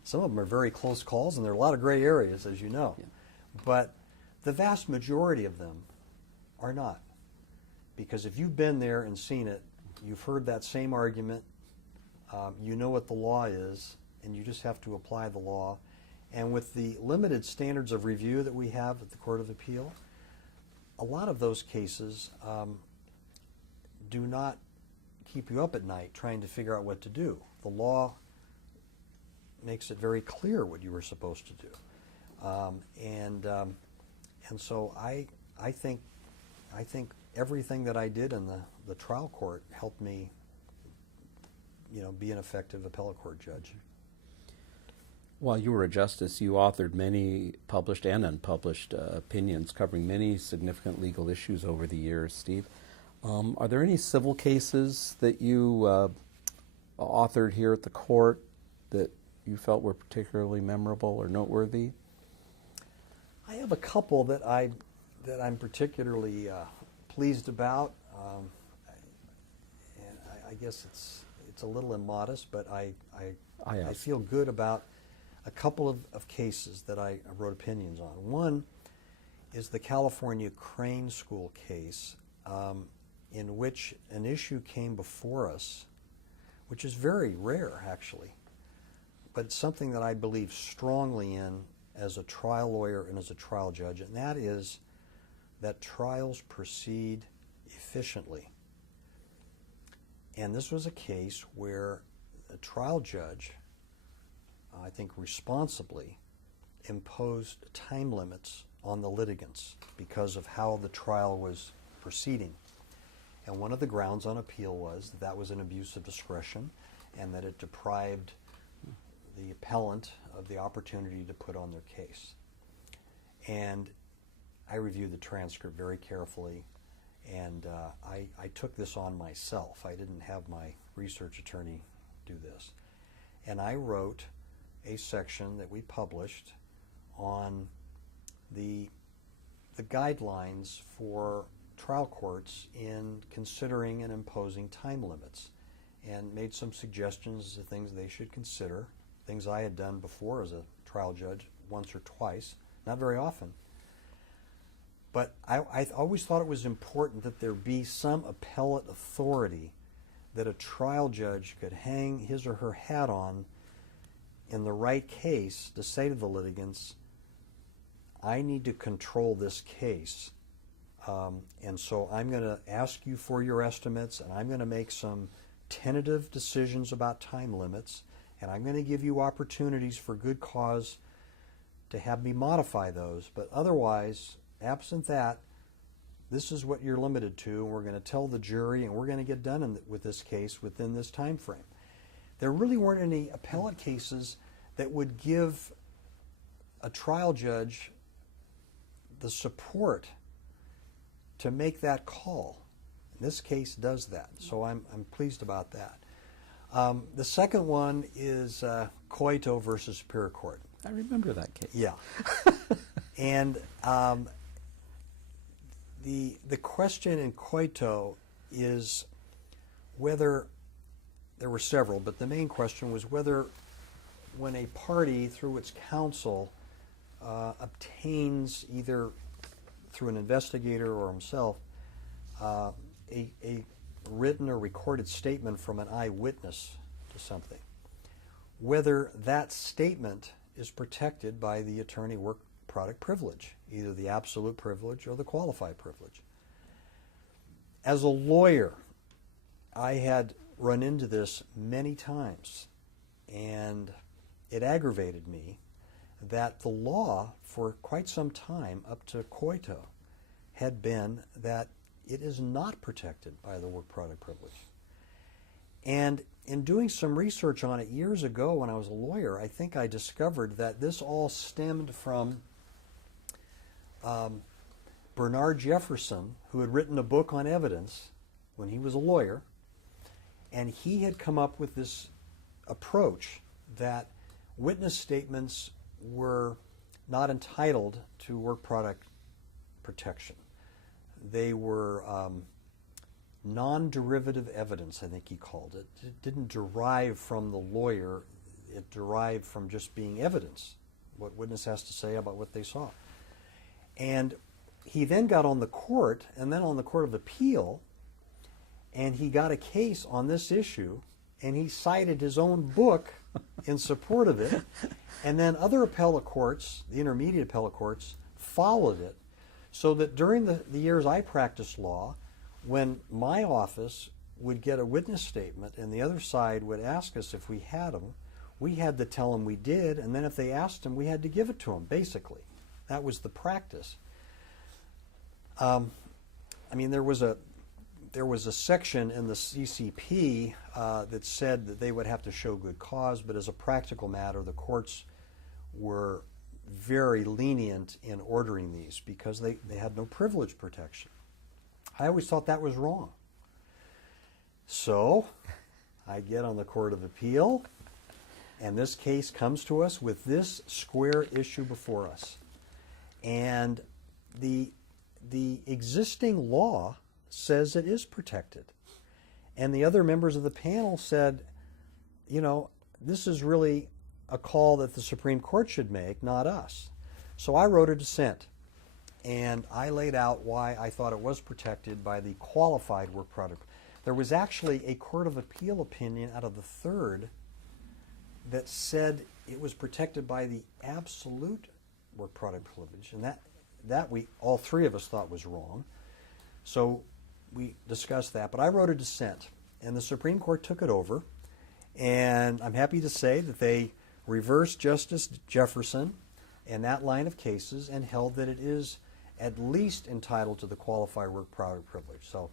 Some of them are very close calls, and there are a lot of gray areas, as you know. Yeah. But the vast majority of them are not. Because if you've been there and seen it, you've heard that same argument, you know what the law is, and you just have to apply the law. And with the limited standards of review that we have at the Court of Appeal, a lot of those cases do not keep you up at night trying to figure out what to do. The law makes it very clear what you were supposed to do. And so I think everything that I did in the trial court helped me, be an effective appellate court judge. While you were a justice, you authored many published and unpublished opinions covering many significant legal issues over the years, Steve. Are there any civil cases that you authored here at the court that you felt were particularly memorable or noteworthy? I have a couple that I'm particularly pleased about, and I guess it's a little immodest, but I feel good about a couple of cases that I wrote opinions on. One is the California Crane School case, in which an issue came before us, which is very rare actually, but it's something that I believe strongly in as a trial lawyer and as a trial judge, and that is that trials proceed efficiently. And this was a case where a trial judge, I think responsibly, imposed time limits on the litigants because of how the trial was proceeding. And one of the grounds on appeal was that that was an abuse of discretion and that it deprived the appellant of the opportunity to put on their case. And I reviewed the transcript very carefully, and I took this on myself. I didn't have my research attorney do this. And I wrote a section that we published on the guidelines for trial courts in considering and imposing time limits, and made some suggestions of things they should consider, things I had done before as a trial judge once or twice, not very often. But I always thought it was important that there be some appellate authority that a trial judge could hang his or her hat on in the right case to say to the litigants, I need to control this case, and so I'm going to ask you for your estimates, and I'm going to make some tentative decisions about time limits, and I'm going to give you opportunities for good cause to have me modify those. But otherwise, absent that, this is what you're limited to, and we're going to tell the jury, and we're going to get done with this case within this time frame. There really weren't any appellate cases that would give a trial judge the support to make that call. This case does that, so I'm pleased about that. The second one is Coito versus Superior Court. I remember that case. Yeah. And the question in Coito is whether, there were several, but the main question was whether when a party, through its counsel, obtains either through an investigator or himself a written or recorded statement from an eyewitness to something, whether that statement is protected by the attorney work product privilege, either the absolute privilege or the qualified privilege. As a lawyer, I had run into this many times, and it aggravated me that the law for quite some time up to Coito had been that it is not protected by the work product privilege. And in doing some research on it years ago when I was a lawyer, I think I discovered that this all stemmed from Bernard Jefferson, who had written a book on evidence when he was a lawyer, and he had come up with this approach that witness statements were not entitled to work product protection. They were non-derivative evidence, I think he called it. It didn't derive from the lawyer, it derived from just being evidence, what witness has to say about what they saw. And he then got on the court, and then on the Court of Appeal, and he got a case on this issue, and he cited his own book in support of it, and then other appellate courts, the intermediate appellate courts, followed it, so that during the years I practiced law, when my office would get a witness statement and the other side would ask us if we had them, we had to tell them we did, and then if they asked them, we had to give it to them, basically. That was the practice. I mean, there was a section in the CCP that said that they would have to show good cause, but as a practical matter, the courts were very lenient in ordering these because they had no privilege protection. I always thought that was wrong. So I get on the Court of Appeal, and this case comes to us with this square issue before us. And the existing law says it is protected. And the other members of the panel said, you know, this is really a call that the Supreme Court should make, not us. So I wrote a dissent, and I laid out why I thought it was protected by the qualified work product. There was actually a Court of Appeal opinion out of the Third that said it was protected by the absolute work product privilege, and that we all three of us thought was wrong. So we discussed that, but I wrote a dissent, and the Supreme Court took it over, and I'm happy to say that they reversed Justice Jefferson in that line of cases and held that it is at least entitled to the qualified work product privilege. So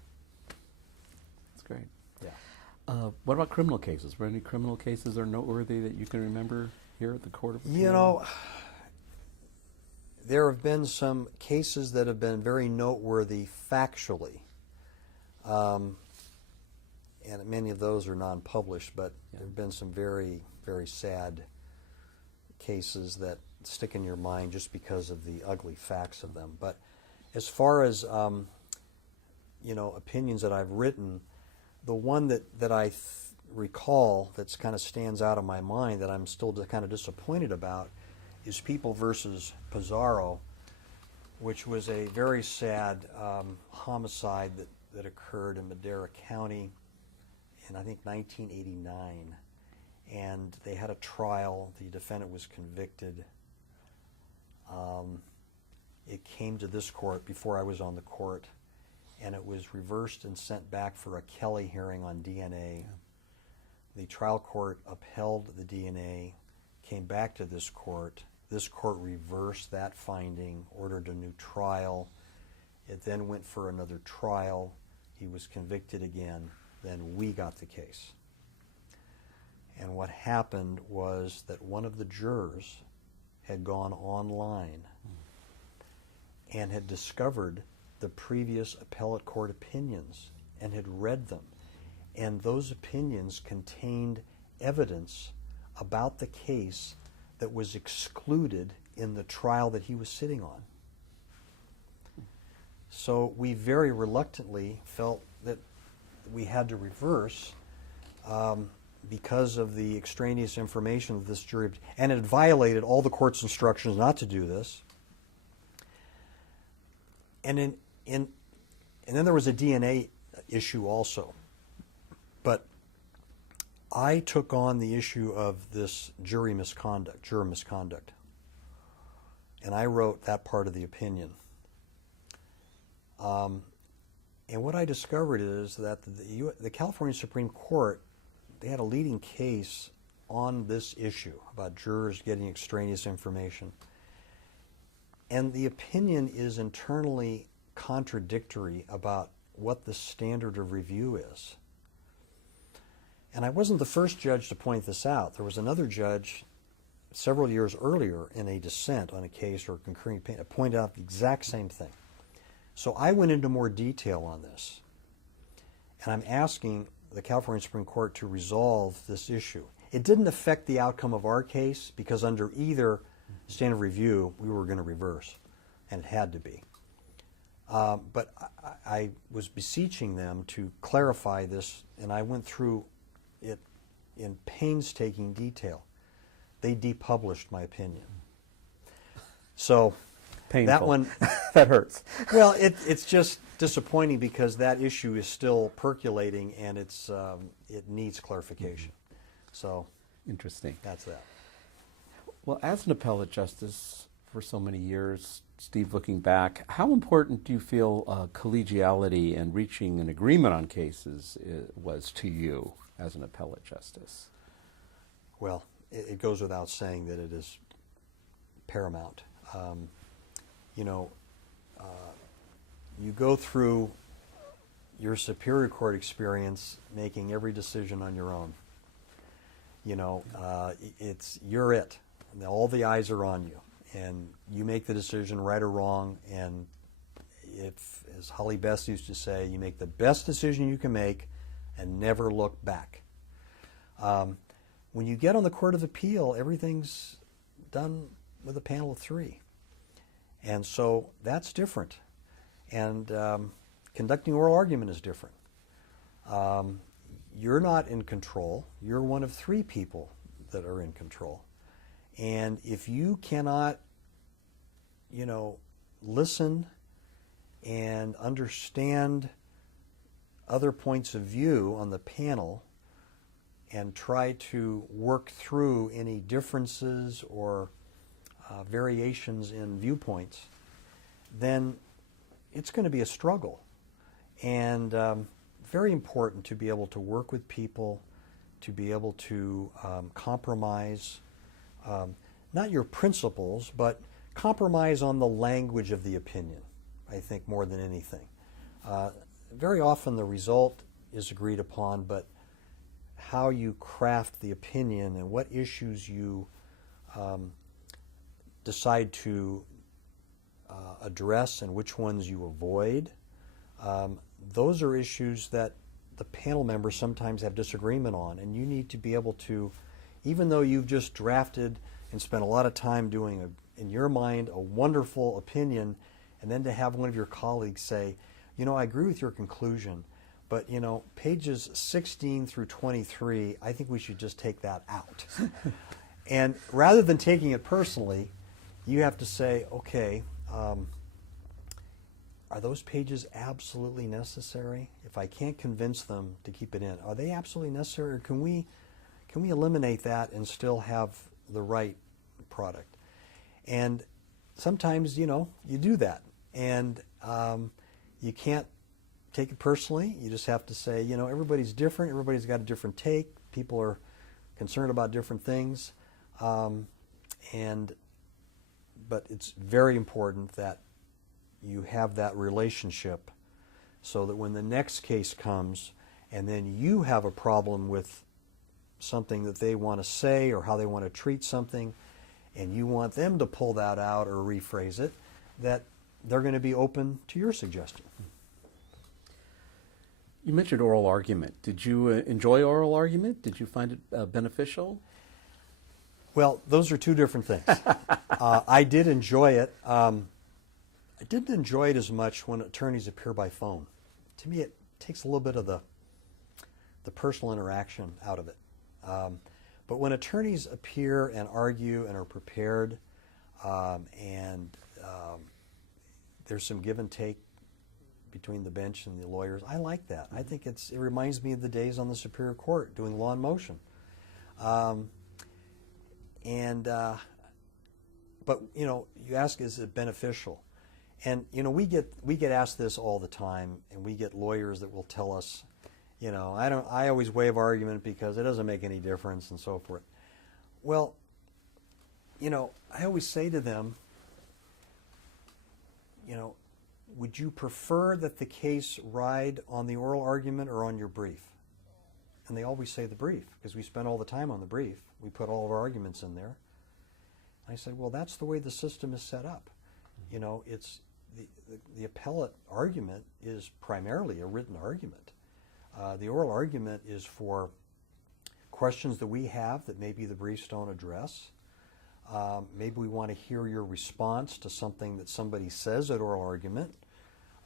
That's great. yeah. What about criminal cases? Were any criminal cases are noteworthy that you can remember here at the Court of Appeal? You know, there have been some cases that have been very noteworthy factually. And many of those are non-published, but there have been some very, very sad cases that stick in your mind just because of the ugly facts of them. But as far as, you know, opinions that I've written, the one that I recall that's kind of stands out of my mind that I'm still kind of disappointed about is People versus Pizarro, which was a very sad homicide that occurred in Madera County in, I think, 1989. And they had a trial. The defendant was convicted. It came to this court before I was on the court, and it was reversed and sent back for a Kelly hearing on DNA. Yeah. The trial court upheld the DNA, came back to this court. This court reversed that finding, ordered a new trial. It then went for another trial. He was convicted again. Then we got the case. And what happened was that one of the jurors had gone online and had discovered the previous appellate court opinions and had read them. And those opinions contained evidence about the case that was excluded in the trial that he was sitting on. So we very reluctantly felt that we had to reverse because of the extraneous information of this jury, and it violated all the court's instructions not to do this. And then there was a DNA issue also. But I took on the issue of this juror misconduct, and I wrote that part of the opinion. And what I discovered is that the California Supreme Court, they had a leading case on this issue about jurors getting extraneous information. And the opinion is internally contradictory about what the standard of review is. And I wasn't the first judge to point this out. There was another judge several years earlier in a dissent on a case or concurring opinion pointed out the exact same thing. So I went into more detail on this. And I'm asking the California Supreme Court to resolve this issue. It didn't affect the outcome of our case because under either standard of review, we were going to reverse, and it had to be. But I was beseeching them to clarify this, and I went through it in painstaking detail. They depublished my opinion. So Painful. That one, that hurts. well, it's just disappointing because that issue is still percolating and it needs clarification. So Interesting. that's that. Well, as an appellate justice for so many years, Steve, looking back, how important do you feel collegiality and reaching an agreement on cases was to you as an appellate justice? Well, it goes without saying that it is paramount. You know, you go through your Superior Court experience making every decision on your own. You know, you're it. All the eyes are on you, and you make the decision right or wrong. And if, as Holly Best used to say, you make the best decision you can make, and never look back. When you get on the Court of Appeal, everything's done with a panel of three, and so that's different. And conducting oral argument is different. You're not in control. You're one of three people that are in control. And if you cannot, you know, listen and understand other points of view on the panel and try to work through any differences or variations in viewpoints, then it's going to be a struggle. And very important to be able to work with people, to be able to compromise, not your principles, but compromise on the language of the opinion, I think, more than anything. Very often the result is agreed upon, but how you craft the opinion and what issues you decide to address and which ones you avoid, those are issues that the panel members sometimes have disagreement on, and you need to be able to, even though you've just drafted and spent a lot of time doing, in your mind, a wonderful opinion, and then to have one of your colleagues say, you know, I agree with your conclusion, but, you know, pages 16 through 23, I think we should just take that out. And rather than taking it personally, you have to say, okay, are those pages absolutely necessary? If I can't convince them to keep it in, are they absolutely necessary, or can we eliminate that and still have the right product? And sometimes, you know, you do that, and you can't take it personally. You just have to say, you know, everybody's different. Everybody's got a different take. People are concerned about different things, but it's very important that you have that relationship so that when the next case comes and then you have a problem with something that they want to say or how they want to treat something, and you want them to pull that out or rephrase it, that they're going to be open to your suggestion. You mentioned oral argument. Did you enjoy oral argument? Did you find it beneficial? Well, those are two different things. I did enjoy it. I didn't enjoy it as much when attorneys appear by phone. To me, it takes a little bit of the personal interaction out of it. But when attorneys appear and argue and are prepared, and there's some give and take between the bench and the lawyers, I like that. I think it reminds me of the days on the Superior Court doing law in motion. But you know, you ask, is it beneficial? And you know, we get asked this all the time, and we get lawyers that will tell us, you know, I always waive argument because it doesn't make any difference and so forth. Well, you know, I always say to them, you know, would you prefer that the case ride on the oral argument or on your brief? And they always say the brief, because we spend all the time on the brief. We put all of our arguments in there. I said, well, that's the way the system is set up. You know, it's the appellate argument is primarily a written argument. The oral argument is for questions that we have that maybe the briefs don't address. Maybe we want to hear your response to something that somebody says at oral argument.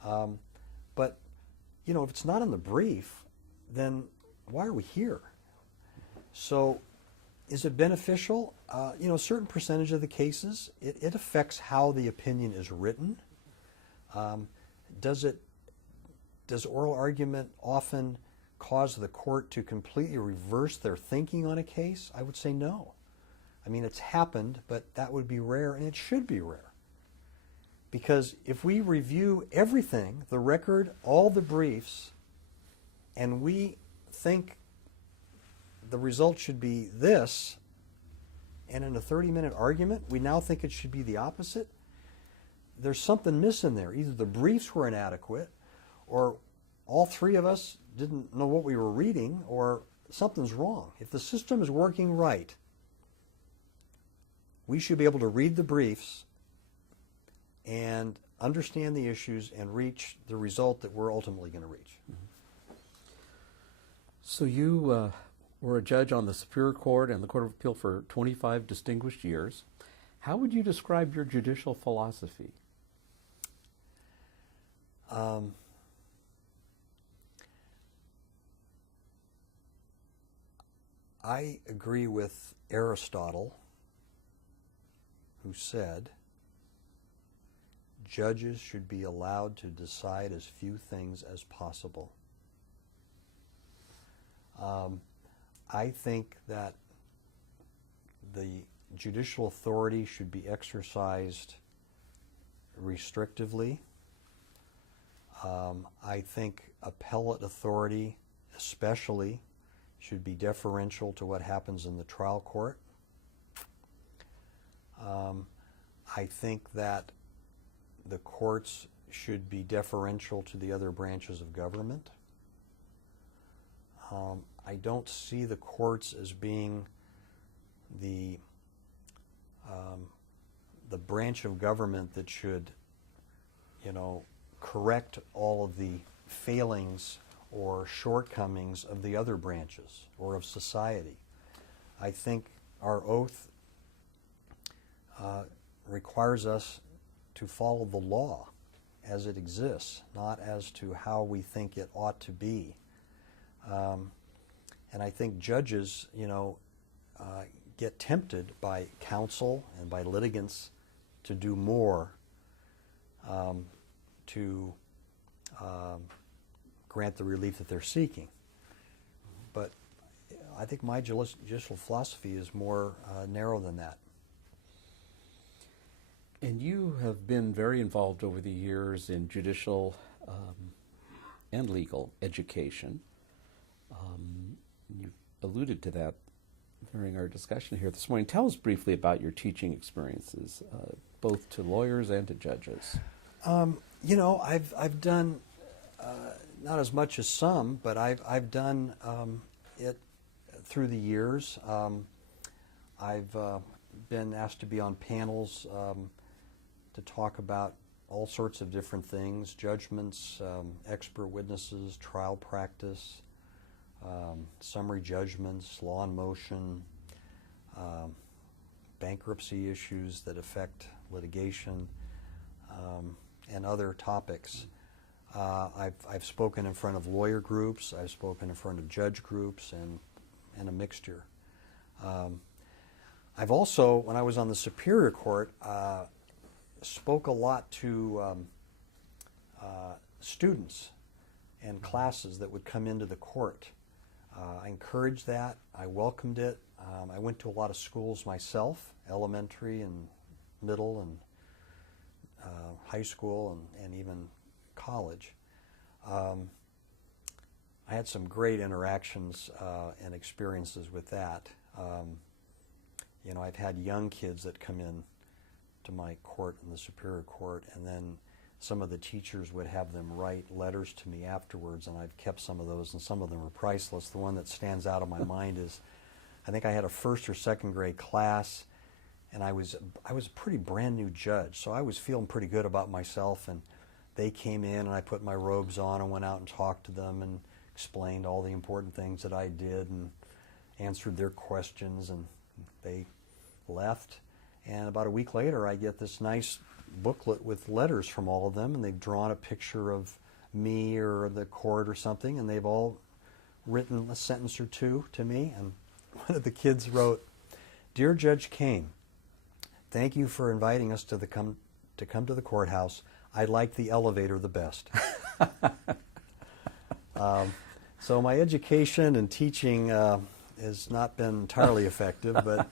But, you know, if it's not in the brief, then why are we here? So Is it beneficial? A certain percentage of the cases, it affects how the opinion is written. Does oral argument often cause the court to completely reverse their thinking on a case? I would say no. I mean, it's happened, but that would be rare, and it should be rare. Because if we review everything, the record, all the briefs, and we think the result should be this, and in a 30-minute argument, we now think it should be the opposite, there's something missing there. Either the briefs were inadequate, or all three of us didn't know what we were reading, or something's wrong. If the system is working right, we should be able to read the briefs and understand the issues and reach the result that we're ultimately going to reach. Mm-hmm. So you were a judge on the Superior Court and the Court of Appeal for 25 distinguished years. How would you describe your judicial philosophy? I agree with Aristotle, who said, judges should be allowed to decide as few things as possible. I think that the judicial authority should be exercised restrictively. I think appellate authority especially should be deferential to what happens in the trial court. I think that the courts should be deferential to the other branches of government. I don't see the courts as being the branch of government that should, correct all of the failings or shortcomings of the other branches or of society. I think our oath requires us to follow the law as it exists, not as to how we think it ought to be. And I think judges, get tempted by counsel and by litigants to do more to grant the relief that they're seeking. But I think my judicial philosophy is more narrow than that. And you have been very involved over the years in judicial and legal education. You've alluded to that during our discussion here this morning. Tell us briefly about your teaching experiences, both to lawyers and to judges. I've done not as much as some, but I've done it through the years. I've been asked to be on panels to talk about all sorts of different things: judgments, expert witnesses, trial practice, summary judgments, law in motion, bankruptcy issues that affect litigation, and other topics. I've spoken in front of lawyer groups, I've spoken in front of judge groups, and a mixture. I've also, when I was on the Superior Court, spoke a lot to students and classes that would come into the court. I encouraged that. I welcomed it. I went to a lot of schools myself, elementary and middle and high school and even college. I had some great interactions and experiences with that. I've had young kids that come in to my court in the Superior Court, and then some of the teachers would have them write letters to me afterwards, and I've kept some of those, and some of them are priceless. The one that stands out of my mind is, I think I had a first or second grade class, and I was a pretty brand new judge, so I was feeling pretty good about myself, and they came in and I put my robes on and went out and talked to them and explained all the important things that I did and answered their questions, and they left. And about a week later, I get this nice booklet with letters from all of them, and they've drawn a picture of me or the court or something, and they've all written a sentence or two to me. And one of the kids wrote, Dear Judge Kane, thank you for inviting us to come to the courthouse. I like the elevator the best. So my education and teaching has not been entirely effective, but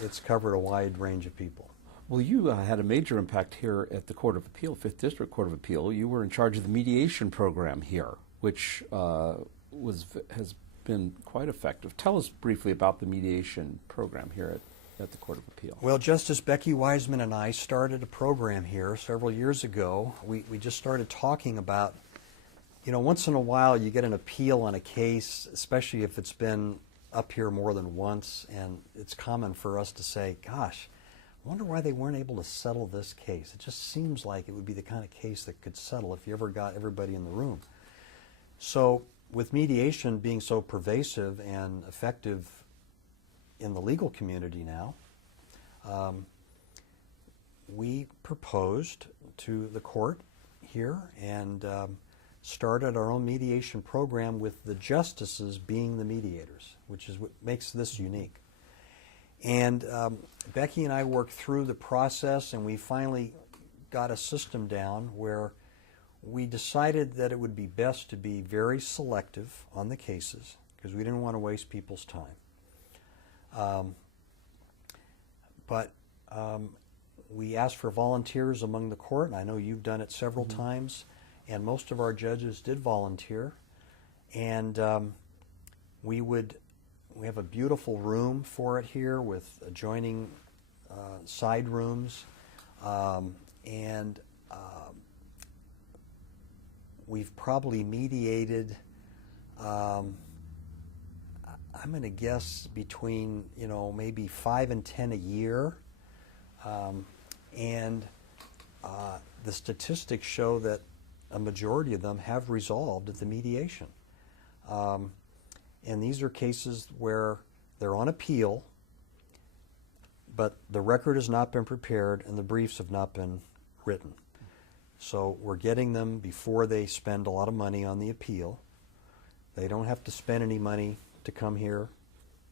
it's covered a wide range of people. Well, you had a major impact here at the Court of Appeal, 5th District Court of Appeal. You were in charge of the mediation program here, which has been quite effective. Tell us briefly about the mediation program here at the Court of Appeal. Well, Justice Becky Wiseman and I started a program here several years ago. We just started talking about, once in a while you get an appeal on a case, especially if it's been up here more than once, and it's common for us to say, gosh, I wonder why they weren't able to settle this case. It just seems like it would be the kind of case that could settle if you ever got everybody in the room. So with mediation being so pervasive and effective in the legal community now, we proposed to the court here and started our own mediation program with the justices being the mediators, which is what makes this unique. And Becky and I worked through the process, and we finally got a system down where we decided that it would be best to be very selective on the cases because we didn't want to waste people's time. But we asked for volunteers among the court, and I know you've done it several times, and most of our judges did volunteer. And we have a beautiful room for it here with adjoining side rooms, and we've probably mediated, I'm going to guess between maybe 5 and 10 a year, and the statistics show that a majority of them have resolved at the mediation. And these are cases where they're on appeal, but the record has not been prepared and the briefs have not been written. So we're getting them before they spend a lot of money on the appeal. They don't have to spend any money to come here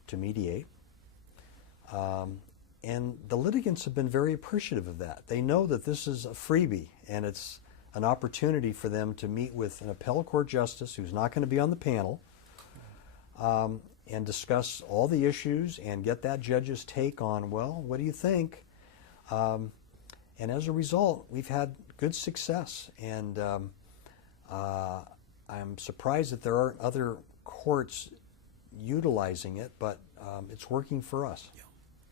to mediate. And the litigants have been very appreciative of that. They know that this is a freebie, and it's an opportunity for them to meet with an appellate court justice who's not going to be on the panel, and discuss all the issues and get that judge's take on, well, what do you think? And as a result, we've had good success. And I'm surprised that there aren't other courts utilizing it, but it's working for us. Yeah,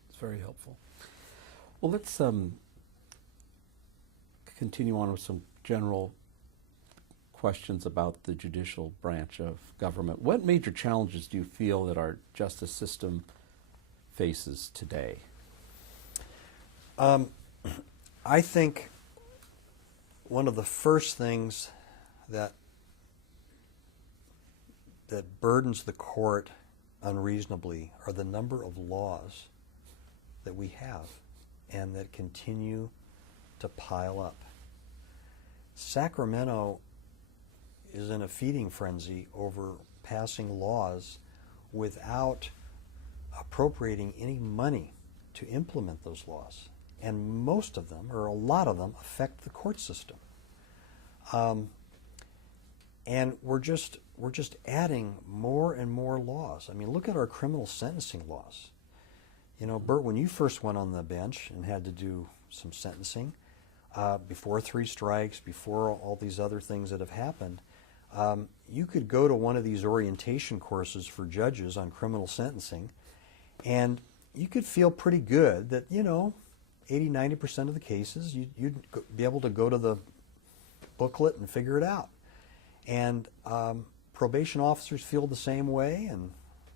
it's very helpful. Well, let's continue on with some general questions about the judicial branch of government. What major challenges do you feel that our justice system faces today? I think one of the first things that burdens the court unreasonably are the number of laws that we have and that continue to pile up. Sacramento is in a feeding frenzy over passing laws without appropriating any money to implement those laws. And most of them, or a lot of them, affect the court system. And we're just adding more and more laws. I mean, look at our criminal sentencing laws. Bert, when you first went on the bench and had to do some sentencing, before 3 strikes, before all these other things that have happened, you could go to one of these orientation courses for judges on criminal sentencing, and you could feel pretty good that, 80-90% of the cases, you'd be able to go to the booklet and figure it out. And probation officers feel the same way, and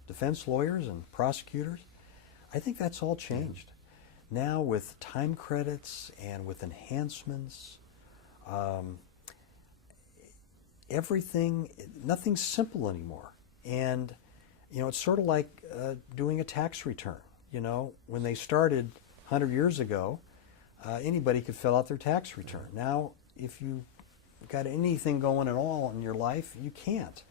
defense lawyers and prosecutors. I think that's all changed. Now with time credits and with enhancements, nothing's simple anymore. And, it's sort of like doing a tax return. When they started 100 years ago, anybody could fill out their tax return. Now, if you got anything going at all in your life, you can't.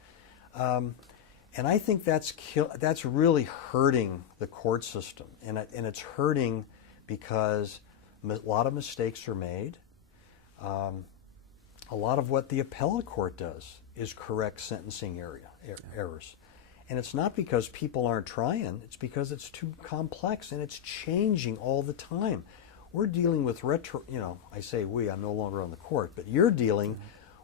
And I think that's really hurting the court system, and it's hurting because a lot of mistakes are made. A lot of what the appellate court does is correct sentencing errors. And it's not because people aren't trying, it's because it's too complex and it's changing all the time. We're dealing with I say we, I'm no longer on the court, but you're dealing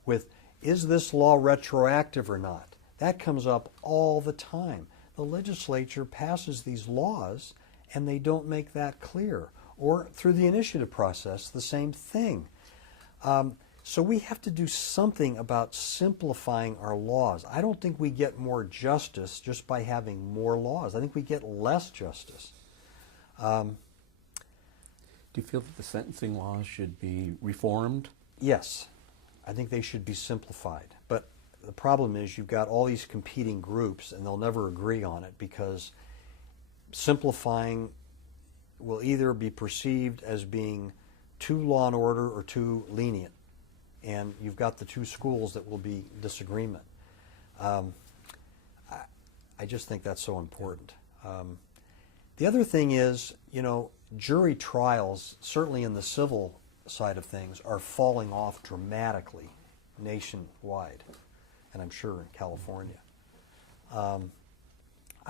with, is this law retroactive or not? That comes up all the time. The legislature passes these laws and they don't make that clear. Or through the initiative process, the same thing. So we have to do something about simplifying our laws. I don't think we get more justice just by having more laws. I think we get less justice. Do you feel that the sentencing laws should be reformed? Yes. I think they should be simplified. But the problem is you've got all these competing groups and they'll never agree on it because simplifying will either be perceived as being too law and order or too lenient. And you've got the two schools that will be disagreement. I just think that's so important. The other thing is, jury trials, certainly in the civil side of things, are falling off dramatically nationwide, and I'm sure in California. I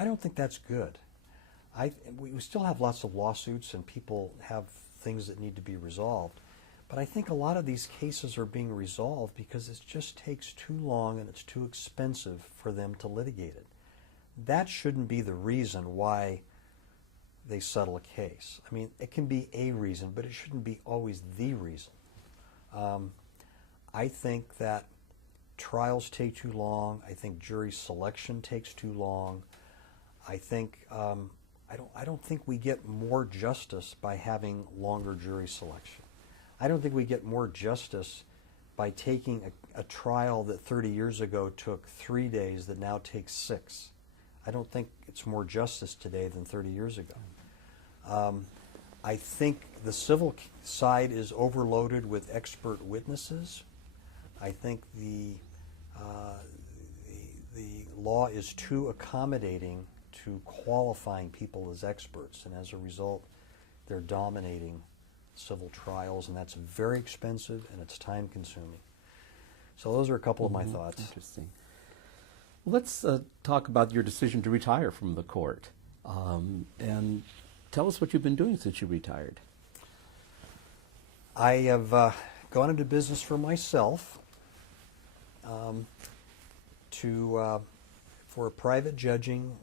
don't think that's good. We still have lots of lawsuits and people have things that need to be resolved. But I think a lot of these cases are being resolved because it just takes too long and it's too expensive for them to litigate it. That shouldn't be the reason why they settle a case. I mean, it can be a reason, but it shouldn't be always the reason. I think that trials take too long. I think jury selection takes too long. I think I don't think we get more justice by having longer jury selection. I don't think we get more justice by taking a trial that 30 years ago took 3 days that now takes 6. I don't think it's more justice today than 30 years ago. I think the civil side is overloaded with expert witnesses. I think the law is too accommodating to qualifying people as experts, and as a result, they're dominating civil trials, and that's very expensive and it's time consuming. So those are a couple of my thoughts. Interesting. Let's talk about your decision to retire from the court, and tell us what you've been doing since you retired. I have gone into business for myself for private judging,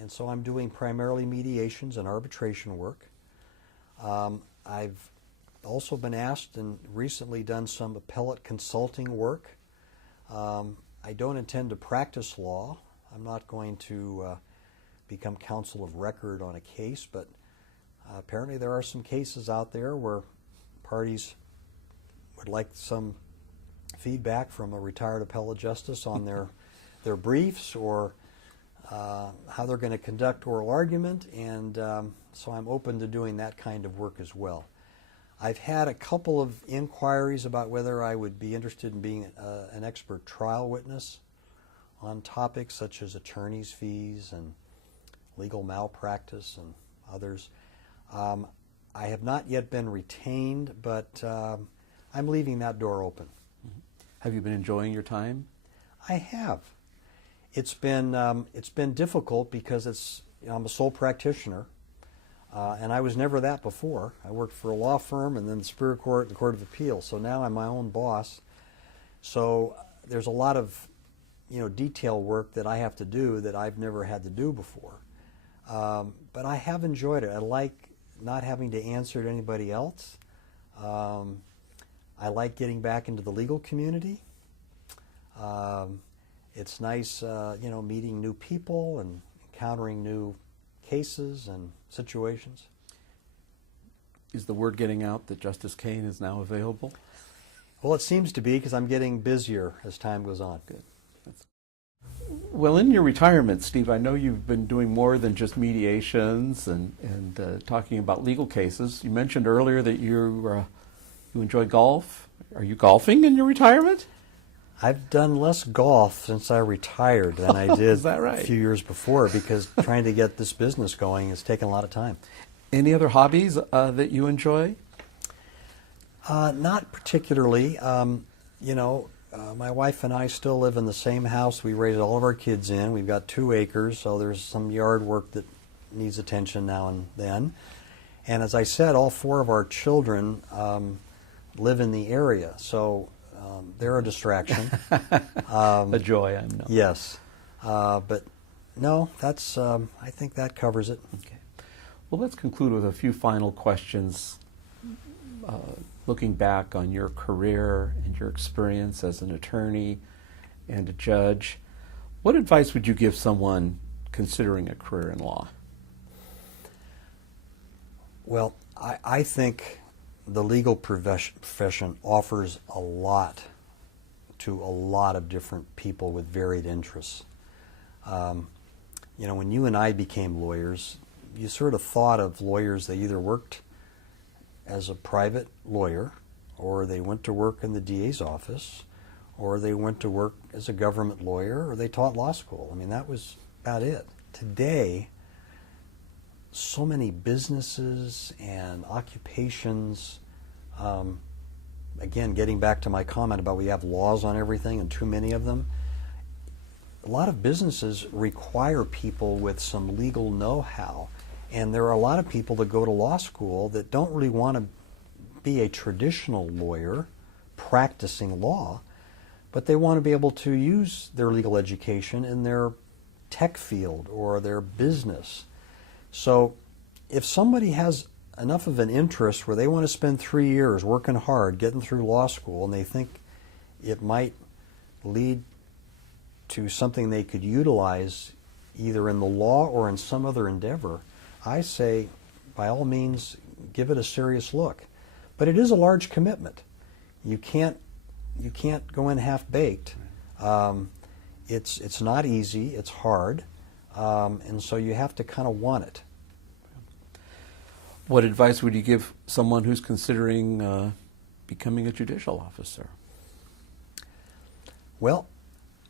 and so I'm doing primarily mediations and arbitration work. I've also been asked and recently done some appellate consulting work. I don't intend to practice law. I'm not going to become counsel of record on a case, but apparently there are some cases out there where parties would like some feedback from a retired appellate justice on their briefs or how they're going to conduct oral argument, and so I'm open to doing that kind of work as well. I've had a couple of inquiries about whether I would be interested in being an expert trial witness on topics such as attorney's fees and legal malpractice and others. I have not yet been retained, but I'm leaving that door open. Have you been enjoying your time? I have. It's been difficult because I'm a sole practitioner, and I was never that before. I worked for a law firm and then the Superior Court, the Court of Appeal. So now I'm my own boss. So there's a lot of detail work that I have to do that I've never had to do before. But I have enjoyed it. I like not having to answer to anybody else. I like getting back into the legal community. It's nice, meeting new people and encountering new cases and situations. Is the word getting out that Justice Kane is now available? Well, it seems to be because I'm getting busier as time goes on. Good. Well, in your retirement, Steve, I know you've been doing more than just mediations and talking about legal cases. You mentioned earlier that you enjoy golf. Are you golfing in your retirement? I've done less golf since I retired than I did Is that right? a few years before, because trying to get this business going has taken a lot of time. Any other hobbies that you enjoy? Not particularly. My wife and I still live in the same house we raised all of our kids in. We've got 2 acres, so there's some yard work that needs attention now and then. And as I said, all 4 of our children live in the area, so they're a distraction. A joy, I know. Yes. But no, that's, I think that covers it. Okay. Well, let's conclude with a few final questions. Looking back on your career and your experience as an attorney and a judge, what advice would you give someone considering a career in law? Well, I think the legal profession offers a lot to a lot of different people with varied interests. When you and I became lawyers, you sort of thought of lawyers, they either worked as a private lawyer, or they went to work in the DA's office, or they went to work as a government lawyer, or they taught law school. I mean, that was about it. Today, so many businesses and occupations, again, getting back to my comment about we have laws on everything and too many of them, a lot of businesses require people with some legal know-how. And there are a lot of people that go to law school that don't really want to be a traditional lawyer practicing law, but they want to be able to use their legal education in their tech field or their business. So if somebody has enough of an interest where they want to spend 3 years working hard, getting through law school, and they think it might lead to something they could utilize either in the law or in some other endeavor, I say, by all means, give it a serious look. But it is a large commitment. You can't go in half-baked. It's not easy. It's hard. And so you have to kind of want it. What advice would you give someone who's considering becoming a judicial officer? Well,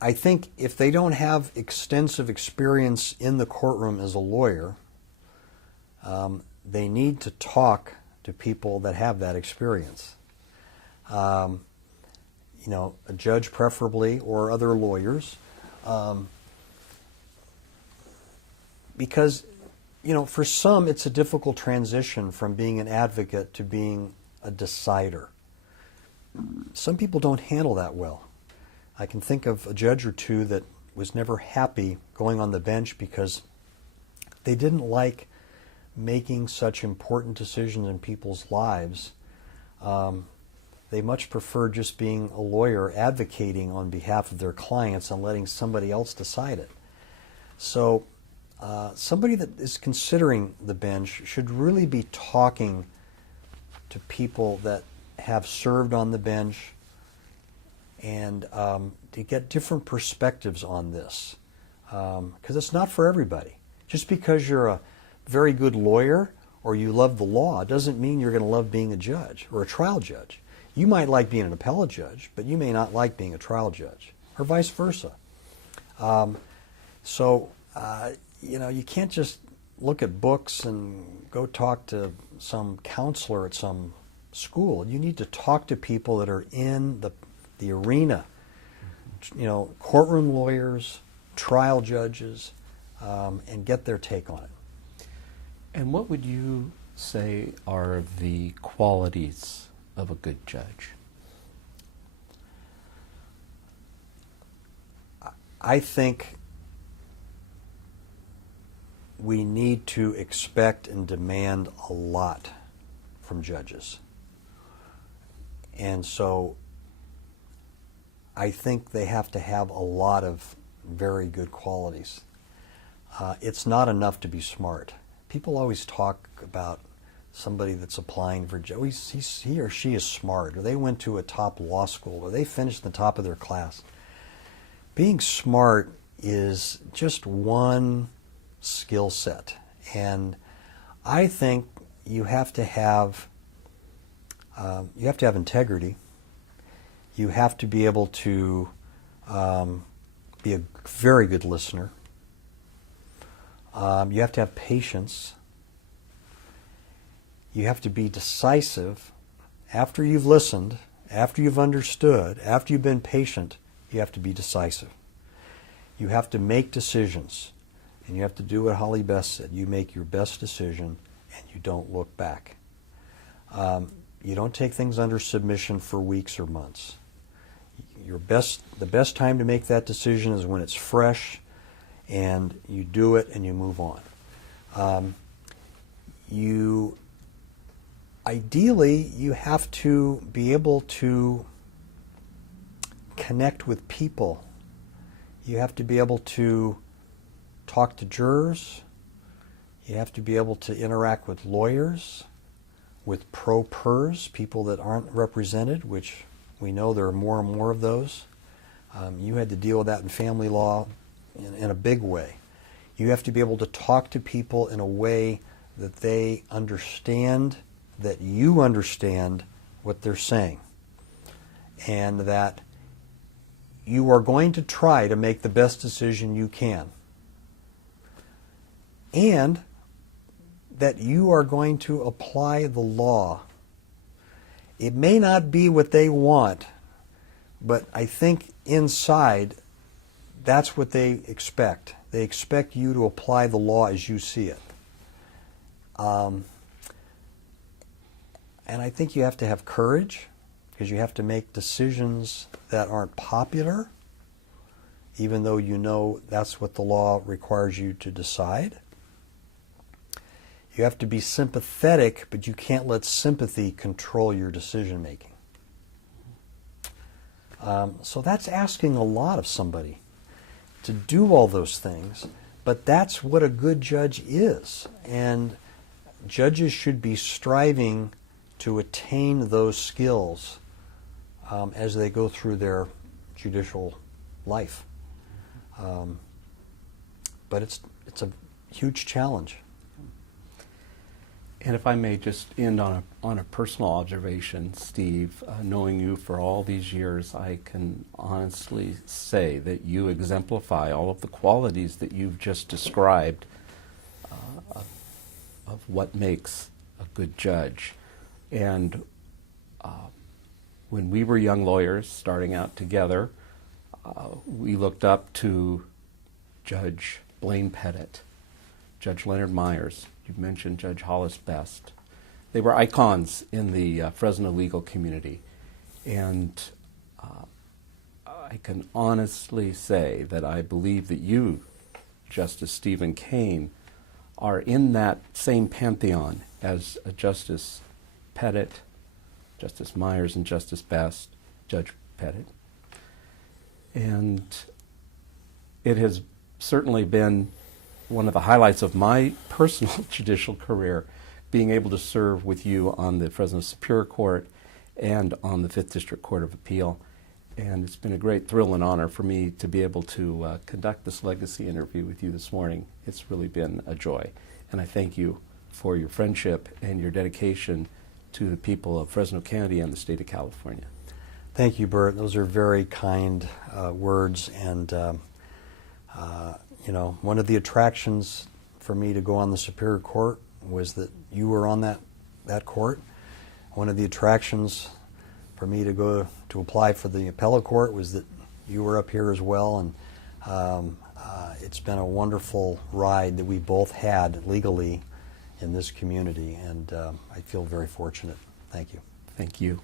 I think if they don't have extensive experience in the courtroom as a lawyer, they need to talk to people that have that experience. A judge preferably, or other lawyers, because for some it's a difficult transition from being an advocate to being a decider. Some people don't handle that well. I can think of a judge or two that was never happy going on the bench because they didn't like making such important decisions in people's lives. They much prefer just being a lawyer advocating on behalf of their clients and letting somebody else decide it. So somebody that is considering the bench should really be talking to people that have served on the bench and to get different perspectives on this, because it's not for everybody. Just because you're a very good lawyer or you love the law doesn't mean you're going to love being a judge or a trial judge. You might like being an appellate judge, but you may not like being a trial judge, or vice versa. You can't just look at books and go talk to some counselor at some school. You need to talk to people that are in the arena, courtroom lawyers, trial judges, and get their take on it. And what would you say are the qualities of a good judge? I think we need to expect and demand a lot from judges. And so I think they have to have a lot of very good qualities. It's not enough to be smart. People always talk about somebody that's applying for judge. He or she is smart, or they went to a top law school, or they finished the top of their class. Being smart is just one skill set, and I think you have to have integrity. You have to be able to be a very good listener. You have to have patience. You have to be decisive. After you've listened, after you've understood, after you've been patient, you have to be decisive. You have to make decisions. And you have to do what Holly Best said. You make your best decision and you don't look back. You don't take things under submission for weeks or months. The best time to make that decision is when it's fresh, and you do it and you move on. Ideally, you have to be able to connect with people. You have to be able to talk to jurors. You have to be able to interact with lawyers, with pro-pers, people that aren't represented, which we know there are more and more of those. You had to deal with that in family law in a big way. You have to be able to talk to people in a way that they understand, that you understand what they're saying, and that you are going to try to make the best decision you can, and that you are going to apply the law. It may not be what they want, but I think inside that's what they expect. They expect you to apply the law as you see it. And I think you have to have courage, because you have to make decisions that aren't popular, even though you know that's what the law requires you to decide. You have to be sympathetic, but you can't let sympathy control your decision making. So that's asking a lot of somebody to do all those things, but that's what a good judge is. And judges should be striving to attain those skills as they go through their judicial life. But it's a huge challenge. And if I may just end on a personal observation, Steve, knowing you for all these years, I can honestly say that you exemplify all of the qualities that you've just described of what makes a good judge. And when we were young lawyers starting out together, we looked up to Judge Blaine Pettit, Judge Leonard Myers. You've mentioned Judge Hollis Best. They were icons in the Fresno legal community. And I can honestly say that I believe that you, Justice Stephen Kane, are in that same pantheon as Justice Pettit, Justice Myers, and Justice Best, Judge Pettit. And it has certainly been one of the highlights of my personal judicial career, being able to serve with you on the Fresno Superior Court and on the 5th District Court of Appeal. And it's been a great thrill and honor for me to be able to conduct this legacy interview with you this morning. It's really been a joy. And I thank you for your friendship and your dedication to the people of Fresno County and the state of California. Thank you, Bert. Those are very kind words. And one of the attractions for me to go on the Superior Court was that you were on that court. One of the attractions for me to go to apply for the Appellate Court was that you were up here as well. And it's been a wonderful ride that we both had legally in this community. And I feel very fortunate. Thank you. Thank you.